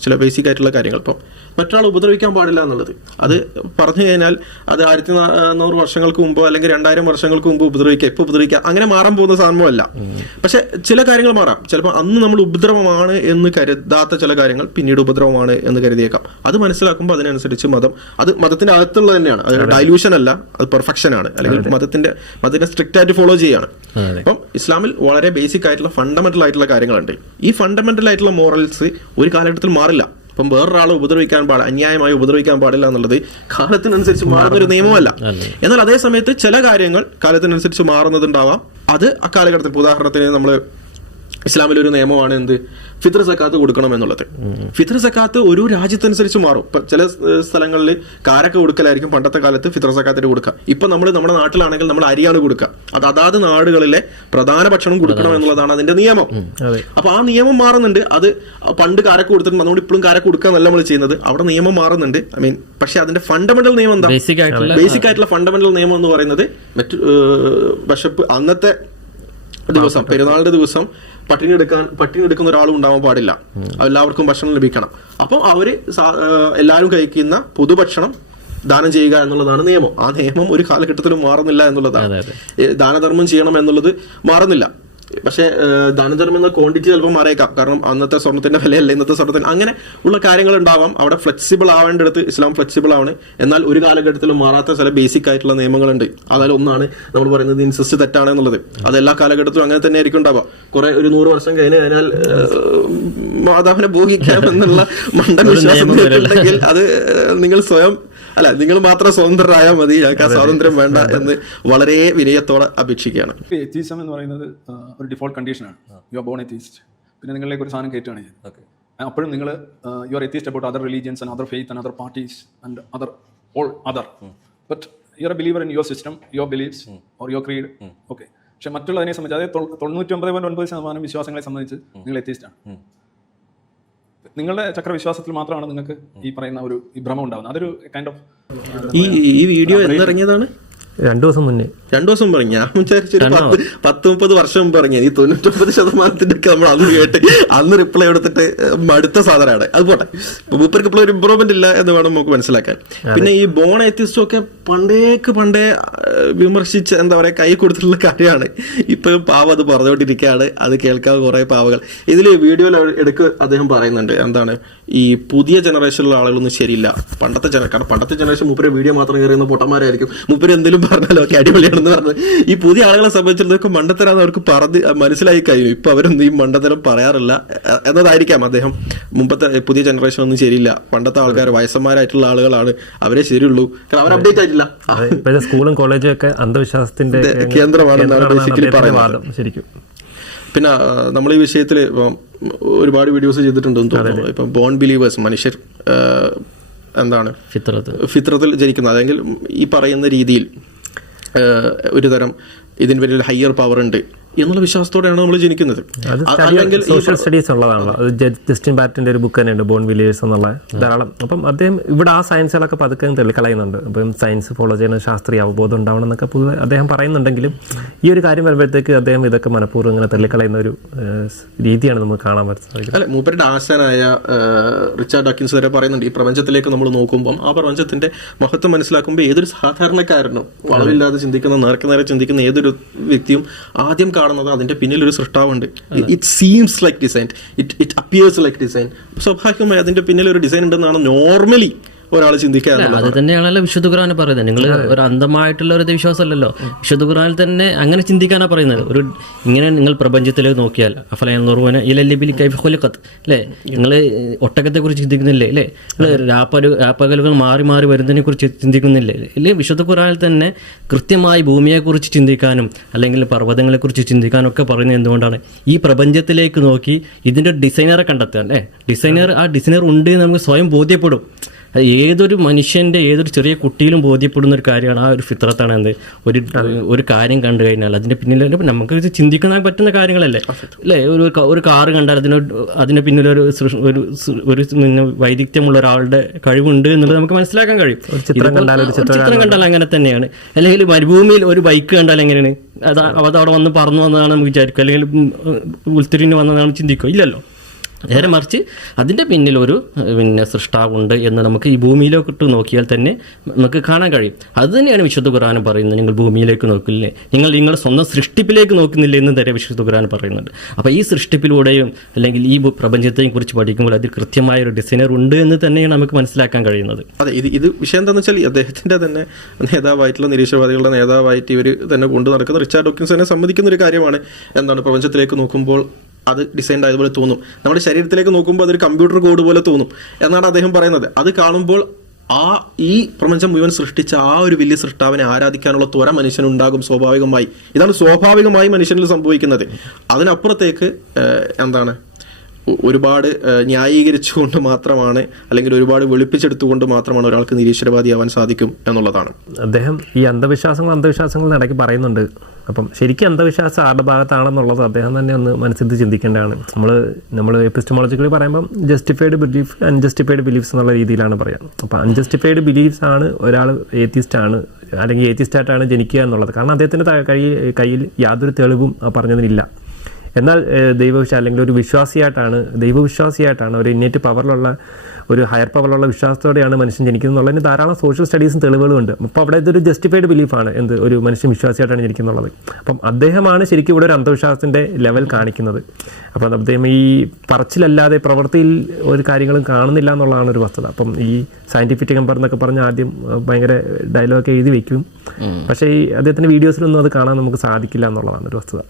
ചില ബേസിക് ആയിട്ടുള്ള കാര്യങ്ങൾ. ഇപ്പം മറ്റൊരാൾ ഉപദ്രവിക്കാൻ പാടില്ല എന്നുള്ളത്. അത് പറഞ്ഞു കഴിഞ്ഞാൽ അത് 1400 വർഷങ്ങൾക്ക് മുമ്പോ അല്ലെങ്കിൽ 2000 വർഷങ്ങൾക്ക് മുമ്പ് ഉപദ്രവിക്കുക, ഇപ്പൊ ഉപദ്രവിക്കുക, അങ്ങനെ മാറാൻ പോകുന്ന സാധനമല്ല. പക്ഷെ ചില കാര്യങ്ങൾ മാറാം. ചിലപ്പോൾ അന്ന് നമ്മൾ ഉപദ്രവമാണ് എന്ന് കരുതാത്ത ചില കാര്യങ്ങൾ പിന്നീട് ഉപദ്രവമാണ് എന്ന് കരുതിയേക്കാം. അത് മനസ്സിലാക്കുമ്പോൾ അതിനനുസരിച്ച് അത് മതത്തിന്റെ അകത്തുള്ളത് തന്നെയാണ്. അത് ഡൈലൂഷൻ അല്ല, അത് പെർഫെക്ഷൻ ആണ്, അല്ലെങ്കിൽ മതത്തിന്റെ സ്ട്രിക്റ്റ് ആയിട്ട് ഫോളോ ചെയ്യാണ്. അപ്പം ഇസ്ലാമിൽ വളരെ ബേസിക് ആയിട്ടുള്ള ഫണ്ടമെന്റൽ ആയിട്ടുള്ള കാര്യങ്ങളുണ്ട്. ഈ ഫണ്ടമെന്റൽ ആയിട്ടുള്ള മോറൽസ് ഒരു കാലഘട്ടത്തിൽ മാറില്ല. ഇപ്പം വേറൊരാളെ ഉപദ്രവിക്കാൻ അന്യായമായി ഉപദ്രവിക്കാൻ പാടില്ല എന്നുള്ളത് കാലത്തിനനുസരിച്ച് മാറുന്നൊരു നിയമമല്ല. എന്നാൽ അതേ സമയത്ത് ചില കാര്യങ്ങൾ കാലത്തിനനുസരിച്ച് മാറുന്നതുണ്ടാവാം. അത് അക്കാലഘട്ടത്തിൽ, ഉദാഹരണത്തിന് നമ്മൾ ഇസ്ലാമിൽ ഒരു നിയമമാണ് എന്ത്, ഫിത്ർ സക്കാത്ത് കൊടുക്കണം എന്നുള്ളത്. ഫിത്ർ സക്കാത്ത് ഒരു രാജ്യത്തനുസരിച്ച് മാറും. ഇപ്പൊ ചില സ്ഥലങ്ങളിൽ കാരൊക്കെ കൊടുക്കലായിരിക്കും പണ്ടത്തെ കാലത്ത് ഫിത്ർ സക്കാത്തിന് കൊടുക്കുക. ഇപ്പൊ നമ്മുടെ നാട്ടിലാണെങ്കിൽ നമ്മൾ അരിയാണ് കൊടുക്കുക. അത് അതാത് നാടുകളിലെ പ്രധാന ഭക്ഷണം കൊടുക്കണം എന്നുള്ളതാണ് അതിന്റെ നിയമം. അപ്പൊ ആ നിയമം മാറുന്നുണ്ട്. അത് പണ്ട് കാരൊക്കെ കൊടുത്തിട്ട് നമ്മൾ ഇപ്പോഴും കാരൊക്കെ കൊടുക്കാന്നല്ല നമ്മൾ ചെയ്യുന്നത്. അവിടെ നിയമം മാറുന്നുണ്ട്. പക്ഷെ അതിന്റെ ഫണ്ടമെന്റൽ നിയമം എന്താ? ബേസിക് ആയിട്ടുള്ള ഫണ്ടമെന്റൽ നിയമം എന്ന് പറയുന്നത് വിശപ്പ് അന്നത്തെ ദിവസം, പെരുന്നാളിന്റെ ദിവസം പട്ടിണി എടുക്കുന്ന ഒരാളും ഉണ്ടാവാൻ പാടില്ല. എല്ലാവർക്കും ഭക്ഷണം ലഭിക്കണം. അപ്പം അവര് എല്ലാവരും കഴിക്കുന്ന പൊതുഭക്ഷണം ദാനം ചെയ്യുക എന്നുള്ളതാണ് നിയമം. ആ നിയമം ഒരു കാലഘട്ടത്തിലും മാറുന്നില്ല എന്നുള്ളതാണ്. ദാനധർമ്മം ചെയ്യണം എന്നുള്ളത് മാറുന്നില്ല. പക്ഷേ ദാനധർമ്മം എന്ന ക്വാണ്ടിറ്റി ചിലപ്പോൾ മാറിയേക്കാം. കാരണം അന്നത്തെ സ്വർണ്ണത്തിന്റെ വിലയല്ല ഇന്നത്തെ സ്വർണ്ണത്തിന്. അങ്ങനെ ഉള്ള കാര്യങ്ങൾ ഉണ്ടാവാം. അവിടെ ഫ്ലെക്സിബിൾ ആവേണ്ടടുത്ത് ഇസ്ലാം ഫ്ലെക്സിബിൾ ആണ്. എന്നാൽ ഒരു കാലഘട്ടത്തിലും മാറാത്ത ചില ബേസിക് ആയിട്ടുള്ള നിയമങ്ങളുണ്ട്. അതായത് ഒന്നാണ് നമ്മൾ പറയുന്നത് ഇൻസെസ്റ്റ് തെറ്റാണ് എന്നുള്ളത്. അത് എല്ലാ കാലഘട്ടത്തിലും അങ്ങനെ തന്നെ ആയിരിക്കും ഉണ്ടാവുക. കുറെ ഒരു 100 വർഷം കഴിഞ്ഞാൽ മാതാവിനെ ഭോഗിക്കാം എന്നുള്ള മണ്ടൻ വിശ്വാസം ഉണ്ടെങ്കിൽ അത് നിങ്ങൾ മാത്രം സ്വതന്ത്രരായാൽ മതി, ഞങ്ങൾക്ക് ആ സ്വാതന്ത്ര്യം വേണ്ട എന്ന് വളരെ വിനയത്തോടെ അപേക്ഷിക്കുകയാണ്. എത്തീസം എന്ന് പറയുന്നത് ഒരു ഡിഫോൾട്ട് കണ്ടീഷനാണ്. You are bone atheist. പിന്നെ നിങ്ങളിലേക്ക് ഒരു സാധനം കയറ്റുകയാണ് ചെയ്യുന്നത്. അപ്പോഴും നിങ്ങൾ you are atheist about other religions and other faith and other parties and all other. But you are A believer in your system, your beliefs or your creed. Okay. പക്ഷെ മറ്റുള്ളതിനെ സംബന്ധിച്ച്, അതായത് 99.9% വിശ്വാസങ്ങളെ സംബന്ധിച്ച് നിങ്ങൾ എത്തീസ്റ്റാണ്. നിങ്ങളുടെ ചക്രവിശ്വാസത്തിൽ മാത്രമാണ് നിങ്ങൾക്ക് ഈ പറയുന്ന ഒരു ഭ്രമം ഉണ്ടാകുന്നത്. അതൊരു കൈൻഡ് ഓഫ് ഈ വീഡിയോ എന്നിറങ്ങിയതാണ് 2 ദിവസം മുന്നേ. 2 ദിവസം പറഞ്ഞു. ഞാൻ വിചാരിച്ചൊരു 10-30 വർഷം മുമ്പ് ഇറങ്ങിയത്. ഈ 99% ഒക്കെ നമ്മൾ അന്ന് കേട്ട് അന്ന് റിപ്ലൈ കൊടുത്തിട്ട് മടുത്ത സാധനമാണ്. അത് പോട്ടെ, മൂപ്പർക്ക് ഇപ്പോൾ ഒരു ഇമ്പ്രൂവ്മെന്റ് ഇല്ല എന്ന് വേണം നമുക്ക് മനസ്സിലാക്കാൻ. പിന്നെ ഈ ബോൺ എത്തിസ്റ്റും ഒക്കെ പണ്ടേ വിമർശിച്ച് എന്താ പറയാ കൈ കൊടുത്തിട്ടുള്ള കാര്യമാണ്. ഇപ്പോഴും പാവം അത് പറഞ്ഞുകൊണ്ടിരിക്കുകയാണ്. അത് കേൾക്കാതെ കുറെ പാവകൾ. ഇതിൽ വീഡിയോയിൽ ഇടയ്ക്ക് അദ്ദേഹം പറയുന്നുണ്ട്, എന്താണ് ഈ പുതിയ ജനറേഷനിലുള്ള ആളുകളൊന്നും ശരിയില്ല. കാരണം പണ്ടത്തെ ജനറേഷൻ മൂപ്പര് വീഡിയോ മാത്രം കയറിയുന്ന പൊട്ടന്മാരായിരിക്കും. മൂപ്പര് എന്തെങ്കിലും പറഞ്ഞാലോ ഒക്കെ അടിപൊളിയാണെന്ന് പറഞ്ഞത്. ഈ പുതിയ ആളുകളെ സംബന്ധിച്ചിടത്തോളം മണ്ടത്തരാന്ന് അവർക്ക് പറഞ്ഞ് മനസ്സിലായി കഴിഞ്ഞു. ഇപ്പൊ അവരൊന്നും ഈ മണ്ടത്തരം പറയാറില്ല എന്നതായിരിക്കാം അദ്ദേഹം. മുമ്പത്തെ പുതിയ ജനറേഷൻ ഒന്നും ശരിയില്ല, പണ്ടത്തെ ആൾക്കാർ വയസ്സന്മാരായിട്ടുള്ള ആളുകളാണ്, അവരെ ശരിയുള്ളൂ, കാരണം അവർ അപ്ഡേറ്റ് ആയിട്ടില്ല. സ്കൂളും കോളേജും ഒക്കെ അന്ധവിശ്വാസത്തിന്റെ കേന്ദ്രമാണെന്നാണ് ബേസിക്കലി പറയുന്നത് ശരിക്കും. പിന്നെ നമ്മൾ ഈ വിഷയത്തിൽ ഒരുപാട് വീഡിയോസ് ചെയ്തിട്ടുണ്ടെന്ന് തോന്നുന്നു. ഇപ്പം ബോൺ ബിലീവേഴ്സ്, മനുഷ്യർ എന്താണ് ഫിത്രത്തിൽ ജനിക്കുന്നത്, അല്ലെങ്കിൽ ഈ പറയുന്ന രീതിയിൽ ഒരു തരം ഇതിന് വലിയ ഹയർ പവർ ഉണ്ട് എന്നുള്ള വിശ്വാസത്തോടെയാണ് നമ്മൾ ജനിക്കുന്നത്. അല്ലെങ്കിൽ സോഷ്യൽ സ്റ്റഡീസ് ഉള്ളതാണല്ലോ. അത് ജസ്റ്റിൻ ബാറ്റിന്റെ ഒരു ബുക്ക് തന്നെയുണ്ട്, ബോൺ ബിലീവേഴ്സ് എന്നുള്ള ധാരാളം. അപ്പം അദ്ദേഹം ഇവിടെ ആ സയൻസുകളൊക്കെ പതുക്കെ തള്ളിക്കളയുന്നുണ്ട്. അപ്പം സയൻസ് ഫോളോ ചെയ്യുന്ന ശാസ്ത്രീയ അവബോധം ഉണ്ടാവണം എന്നൊക്കെ പൊതുവെ അദ്ദേഹം പറയുന്നുണ്ടെങ്കിലും ഈ ഒരു കാര്യം വരുമ്പോഴത്തേക്ക് അദ്ദേഹം ഇതൊക്കെ മനഃപൂർവ്വം ഇങ്ങനെ തള്ളിക്കളയുന്ന ഒരു രീതിയാണ് നമുക്ക് കാണാൻ പറ്റുന്നത്. അല്ലെ, മൂപ്പരുടെ ആശാനായ റിച്ചാർഡ് ഡക്കിൻസ് വരെ പറയുന്നുണ്ട്, ഈ പ്രപഞ്ചത്തിലേക്ക് നമ്മൾ നോക്കുമ്പോൾ ആ പ്രപഞ്ചത്തിന്റെ മഹത്വം മനസ്സിലാക്കുമ്പോൾ ഏതൊരു സാധാരണക്കാരനും വളവില്ലാതെ ചിന്തിക്കുന്ന, നേരെ ചിന്തിക്കുന്ന ഏതൊരു വ്യക്തിയും ആദ്യം കാണുന്നത് അതിന്റെ പിന്നിൽ ഒരു സൃഷ്ടാവുണ്ട്. It seems like design, it appears like design. സ്വാഭാവികമായി അതിന്റെ പിന്നിൽ ഒരു ഡിസൈൻ ഉണ്ടെന്നാണ് നോർമലി ഒരാൾ ചിന്തിക്കാറ്. അത് തന്നെയാണല്ലോ വിശുദ്ധ ഖുർആൻ പറയുന്നത്. നിങ്ങൾ ഒരു അന്ധമായിട്ടുള്ള ഒരു വിശ്വാസമല്ലല്ലോ. വിശുദ്ധ ഖുർആനിൽ തന്നെ അങ്ങനെ ചിന്തിക്കാനാ പറയുന്നത്. ഒരു ഇങ്ങനെ നിങ്ങൾ പ്രപഞ്ചത്തിലേക്ക് നോക്കിയാൽ അല്ലേ, നിങ്ങൾ ഒട്ടകത്തെ കുറിച്ച് ചിന്തിക്കുന്നില്ലേ, അല്ലേ, നിങ്ങൾ രാപ്പകലുകൾ മാറി മാറി വരുന്നതിനെ കുറിച്ച് ചിന്തിക്കുന്നില്ലേ, ഇല്ലേ? വിശുദ്ധ ഖുർആനിൽ തന്നെ കൃത്യമായി ഭൂമിയെക്കുറിച്ച് ചിന്തിക്കാനും അല്ലെങ്കിൽ പർവ്വതങ്ങളെക്കുറിച്ച് ചിന്തിക്കാനും ഒക്കെ പറയുന്നത് എന്തുകൊണ്ടാണ്? ഈ പ്രപഞ്ചത്തിലേക്ക് നോക്കി ഇതിൻ്റെ ഡിസൈനറെ കണ്ടെത്താൻ. ആ ഡിസൈനർ ഉണ്ട് എന്ന് നമുക്ക് സ്വയം ബോധ്യപ്പെടും. ഏതൊരു മനുഷ്യൻ്റെ, ഏതൊരു ചെറിയ കുട്ടിയിലും ബോധ്യപ്പെടുന്ന ഒരു കാര്യമാണ്. ആ ഒരു ഫിത്രത്താണ് എന്ത്, ഒരു കാര്യം കണ്ടു കഴിഞ്ഞാൽ അതിൻ്റെ പിന്നിൽ നമുക്ക് ഇത് ചിന്തിക്കാൻ പറ്റുന്ന കാര്യങ്ങളല്ലേ, അല്ലേ? ഒരു കാറ് കണ്ടാൽ അതിന് പിന്നിലൊരു വൈദഗ്ധ്യമുള്ള ഒരാളുടെ കഴിവുണ്ട് എന്നുള്ളത് നമുക്ക് മനസ്സിലാക്കാൻ കഴിയും. ചിത്രം കണ്ടാൽ അങ്ങനെ തന്നെയാണ്. അല്ലെങ്കിൽ മരുഭൂമിയിൽ ഒരു ബൈക്ക് കണ്ടാൽ എങ്ങനെയാണ് അത് അവിടെ വന്ന് പറന്നു വന്നതാണ് നമുക്ക് വിചാരിക്കും, അല്ലെങ്കിൽ ഉൾത്തിരിഞ്ഞ് വന്നതാണ് ചിന്തിക്കുക? ഇല്ലല്ലോ. നേരെ മറിച്ച് അതിൻ്റെ പിന്നിൽ ഒരു പിന്നെ സൃഷ്ടാവുണ്ട് എന്ന് നമുക്ക് ഈ ഭൂമിയിലോട്ട് നോക്കിയാൽ തന്നെ നമുക്ക് കാണാൻ കഴിയും. അത് തന്നെയാണ് വിശുദ്ധ ഖുർആൻ പറയുന്നത്. നിങ്ങൾ ഭൂമിയിലേക്ക് നോക്കില്ലേ, നിങ്ങളുടെ സ്വന്തം സൃഷ്ടിപ്പിലേക്ക് നോക്കുന്നില്ല എന്ന് തന്നെ വിശുദ്ധ ഖുർആൻ പറയുന്നുണ്ട്. അപ്പോൾ ഈ സൃഷ്ടിപ്പിലൂടെയും അല്ലെങ്കിൽ ഈ പ്രപഞ്ചത്തെയും കുറിച്ച് പഠിക്കുമ്പോൾ അതിൽ കൃത്യമായൊരു ഡിസൈനർ ഉണ്ട് എന്ന് തന്നെയാണ് നമുക്ക് മനസ്സിലാക്കാൻ കഴിയുന്നത്. അതെ, ഇത് വിഷയം എന്താണെന്ന് വെച്ചാൽ അദ്ദേഹത്തിൻ്റെ തന്നെ നേതാവായിട്ടുള്ള നിരീശ്വരവാദികളുടെ നേതാവായിട്ട് ഇവർ തന്നെ കൊണ്ടു നടക്കുന്ന റിച്ചാർഡ് ഡോക്കിൻസ് തന്നെ സമ്മതിക്കുന്ന ഒരു കാര്യമാണ്. എന്താണ്, പ്രപഞ്ചത്തിലേക്ക് നോക്കുമ്പോൾ അത് ഡിസൈൻഡ് ആയതുപോലെ തോന്നും, നമ്മുടെ ശരീരത്തിലേക്ക് നോക്കുമ്പോൾ അതൊരു കമ്പ്യൂട്ടർ കോഡ് പോലെ തോന്നും എന്നാണ് അദ്ദേഹം പറയുന്നത്. അത് കാണുമ്പോൾ ഈ പ്രപഞ്ചം മുഴുവൻ സൃഷ്ടിച്ച ആ ഒരു വലിയ സൃഷ്ടാവിനെ ആരാധിക്കാനുള്ള ത്വര മനുഷ്യനുണ്ടാകും സ്വാഭാവികമായി. ഇതാണ് സ്വാഭാവികമായി മനുഷ്യനിൽ സംഭവിക്കുന്നത്. അതിനപ്പുറത്തേക്ക് എന്താണ്, ഒരുപാട് ന്യായീകരിച്ചുകൊണ്ട് മാത്രമാണ്, അല്ലെങ്കിൽ ഒരുപാട് വെളുപ്പിച്ചെടുത്തുകൊണ്ട് മാത്രമാണ് ഒരാൾക്ക് നിരീശ്വരവാദിയാവാൻ സാധിക്കും എന്നുള്ളതാണ്. അദ്ദേഹം ഈ അന്ധവിശ്വാസങ്ങൾ ഇടയ്ക്ക് പറയുന്നുണ്ട്. അപ്പം ശരിക്കും അന്ധവിശ്വാസം ആരുടെ ഭാഗത്താണെന്നുള്ളത് അദ്ദേഹം തന്നെ ഒന്ന് മനസ്സിൽ ചിന്തിക്കേണ്ടതാണ്. നമ്മൾ എപ്പിസ്റ്റമോളജിക്കലി പറയുമ്പം ജസ്റ്റിഫൈഡ് ബിലീഫ് അൺജസ്റ്റിഫൈഡ് ബിലീഫ്സ് എന്നുള്ള രീതിയിലാണ് പറയുക. അപ്പോൾ അൺജസ്റ്റിഫൈഡ് ബിലീഫ്സ് ആണ് ഒരാൾ ഏത്തിസ്റ്റ് ആണ് അല്ലെങ്കിൽ ഏത്തിസ്റ്റായിട്ടാണ് ജനിക്കുക എന്നുള്ളത്. കാരണം അദ്ദേഹത്തിൻ്റെ കയ്യിൽ യാതൊരു തെളിവും പറഞ്ഞതിനില്ല. എന്നാൽ അല്ലെങ്കിൽ ഒരു ദൈവവിശ്വാസിയായിട്ടാണ് ഒരു ഇന്നേറ്റ് പവറിലുള്ള ഒരു ഹയർ പവറിലുള്ള വിശ്വാസത്തോടെയാണ് മനുഷ്യൻ ജനിക്കുന്നത് എന്നുള്ളതിന് ധാരാളം സോഷ്യൽ സ്റ്റഡീസും തെളിവുകളുണ്ട്. അപ്പോൾ അവിടെ ഇതൊരു ജസ്റ്റിഫൈഡ് ബിലീഫാണ് ഒരു മനുഷ്യൻ വിശ്വാസിയായിട്ടാണ് ജനിക്കുന്നുള്ളത്. അപ്പം അദ്ദേഹമാണ് ശരിക്കും ഇവിടെ ഒരു അന്ധവിശ്വാസത്തിൻ്റെ ലെവൽ കാണിക്കുന്നത്. അപ്പം അദ്ദേഹം ഈ പറച്ചിലല്ലാതെ പ്രവൃത്തിയിൽ ഒരു കാര്യങ്ങളും കാണുന്നില്ല എന്നുള്ളതാണ് ഒരു വസ്തുത. അപ്പം ഈ സയൻറ്റിഫിക് ടെമ്പർ എന്നൊക്കെ പറഞ്ഞ് ആദ്യം ഭയങ്കര ഡയലോഗൊക്കെ എഴുതി വയ്ക്കും. പക്ഷേ ഈ അദ്ദേഹത്തിൻ്റെ വീഡിയോസിലൊന്നും അത് കാണാൻ നമുക്ക് സാധിക്കില്ല എന്നുള്ളതാണ് ഒരു വസ്തുത.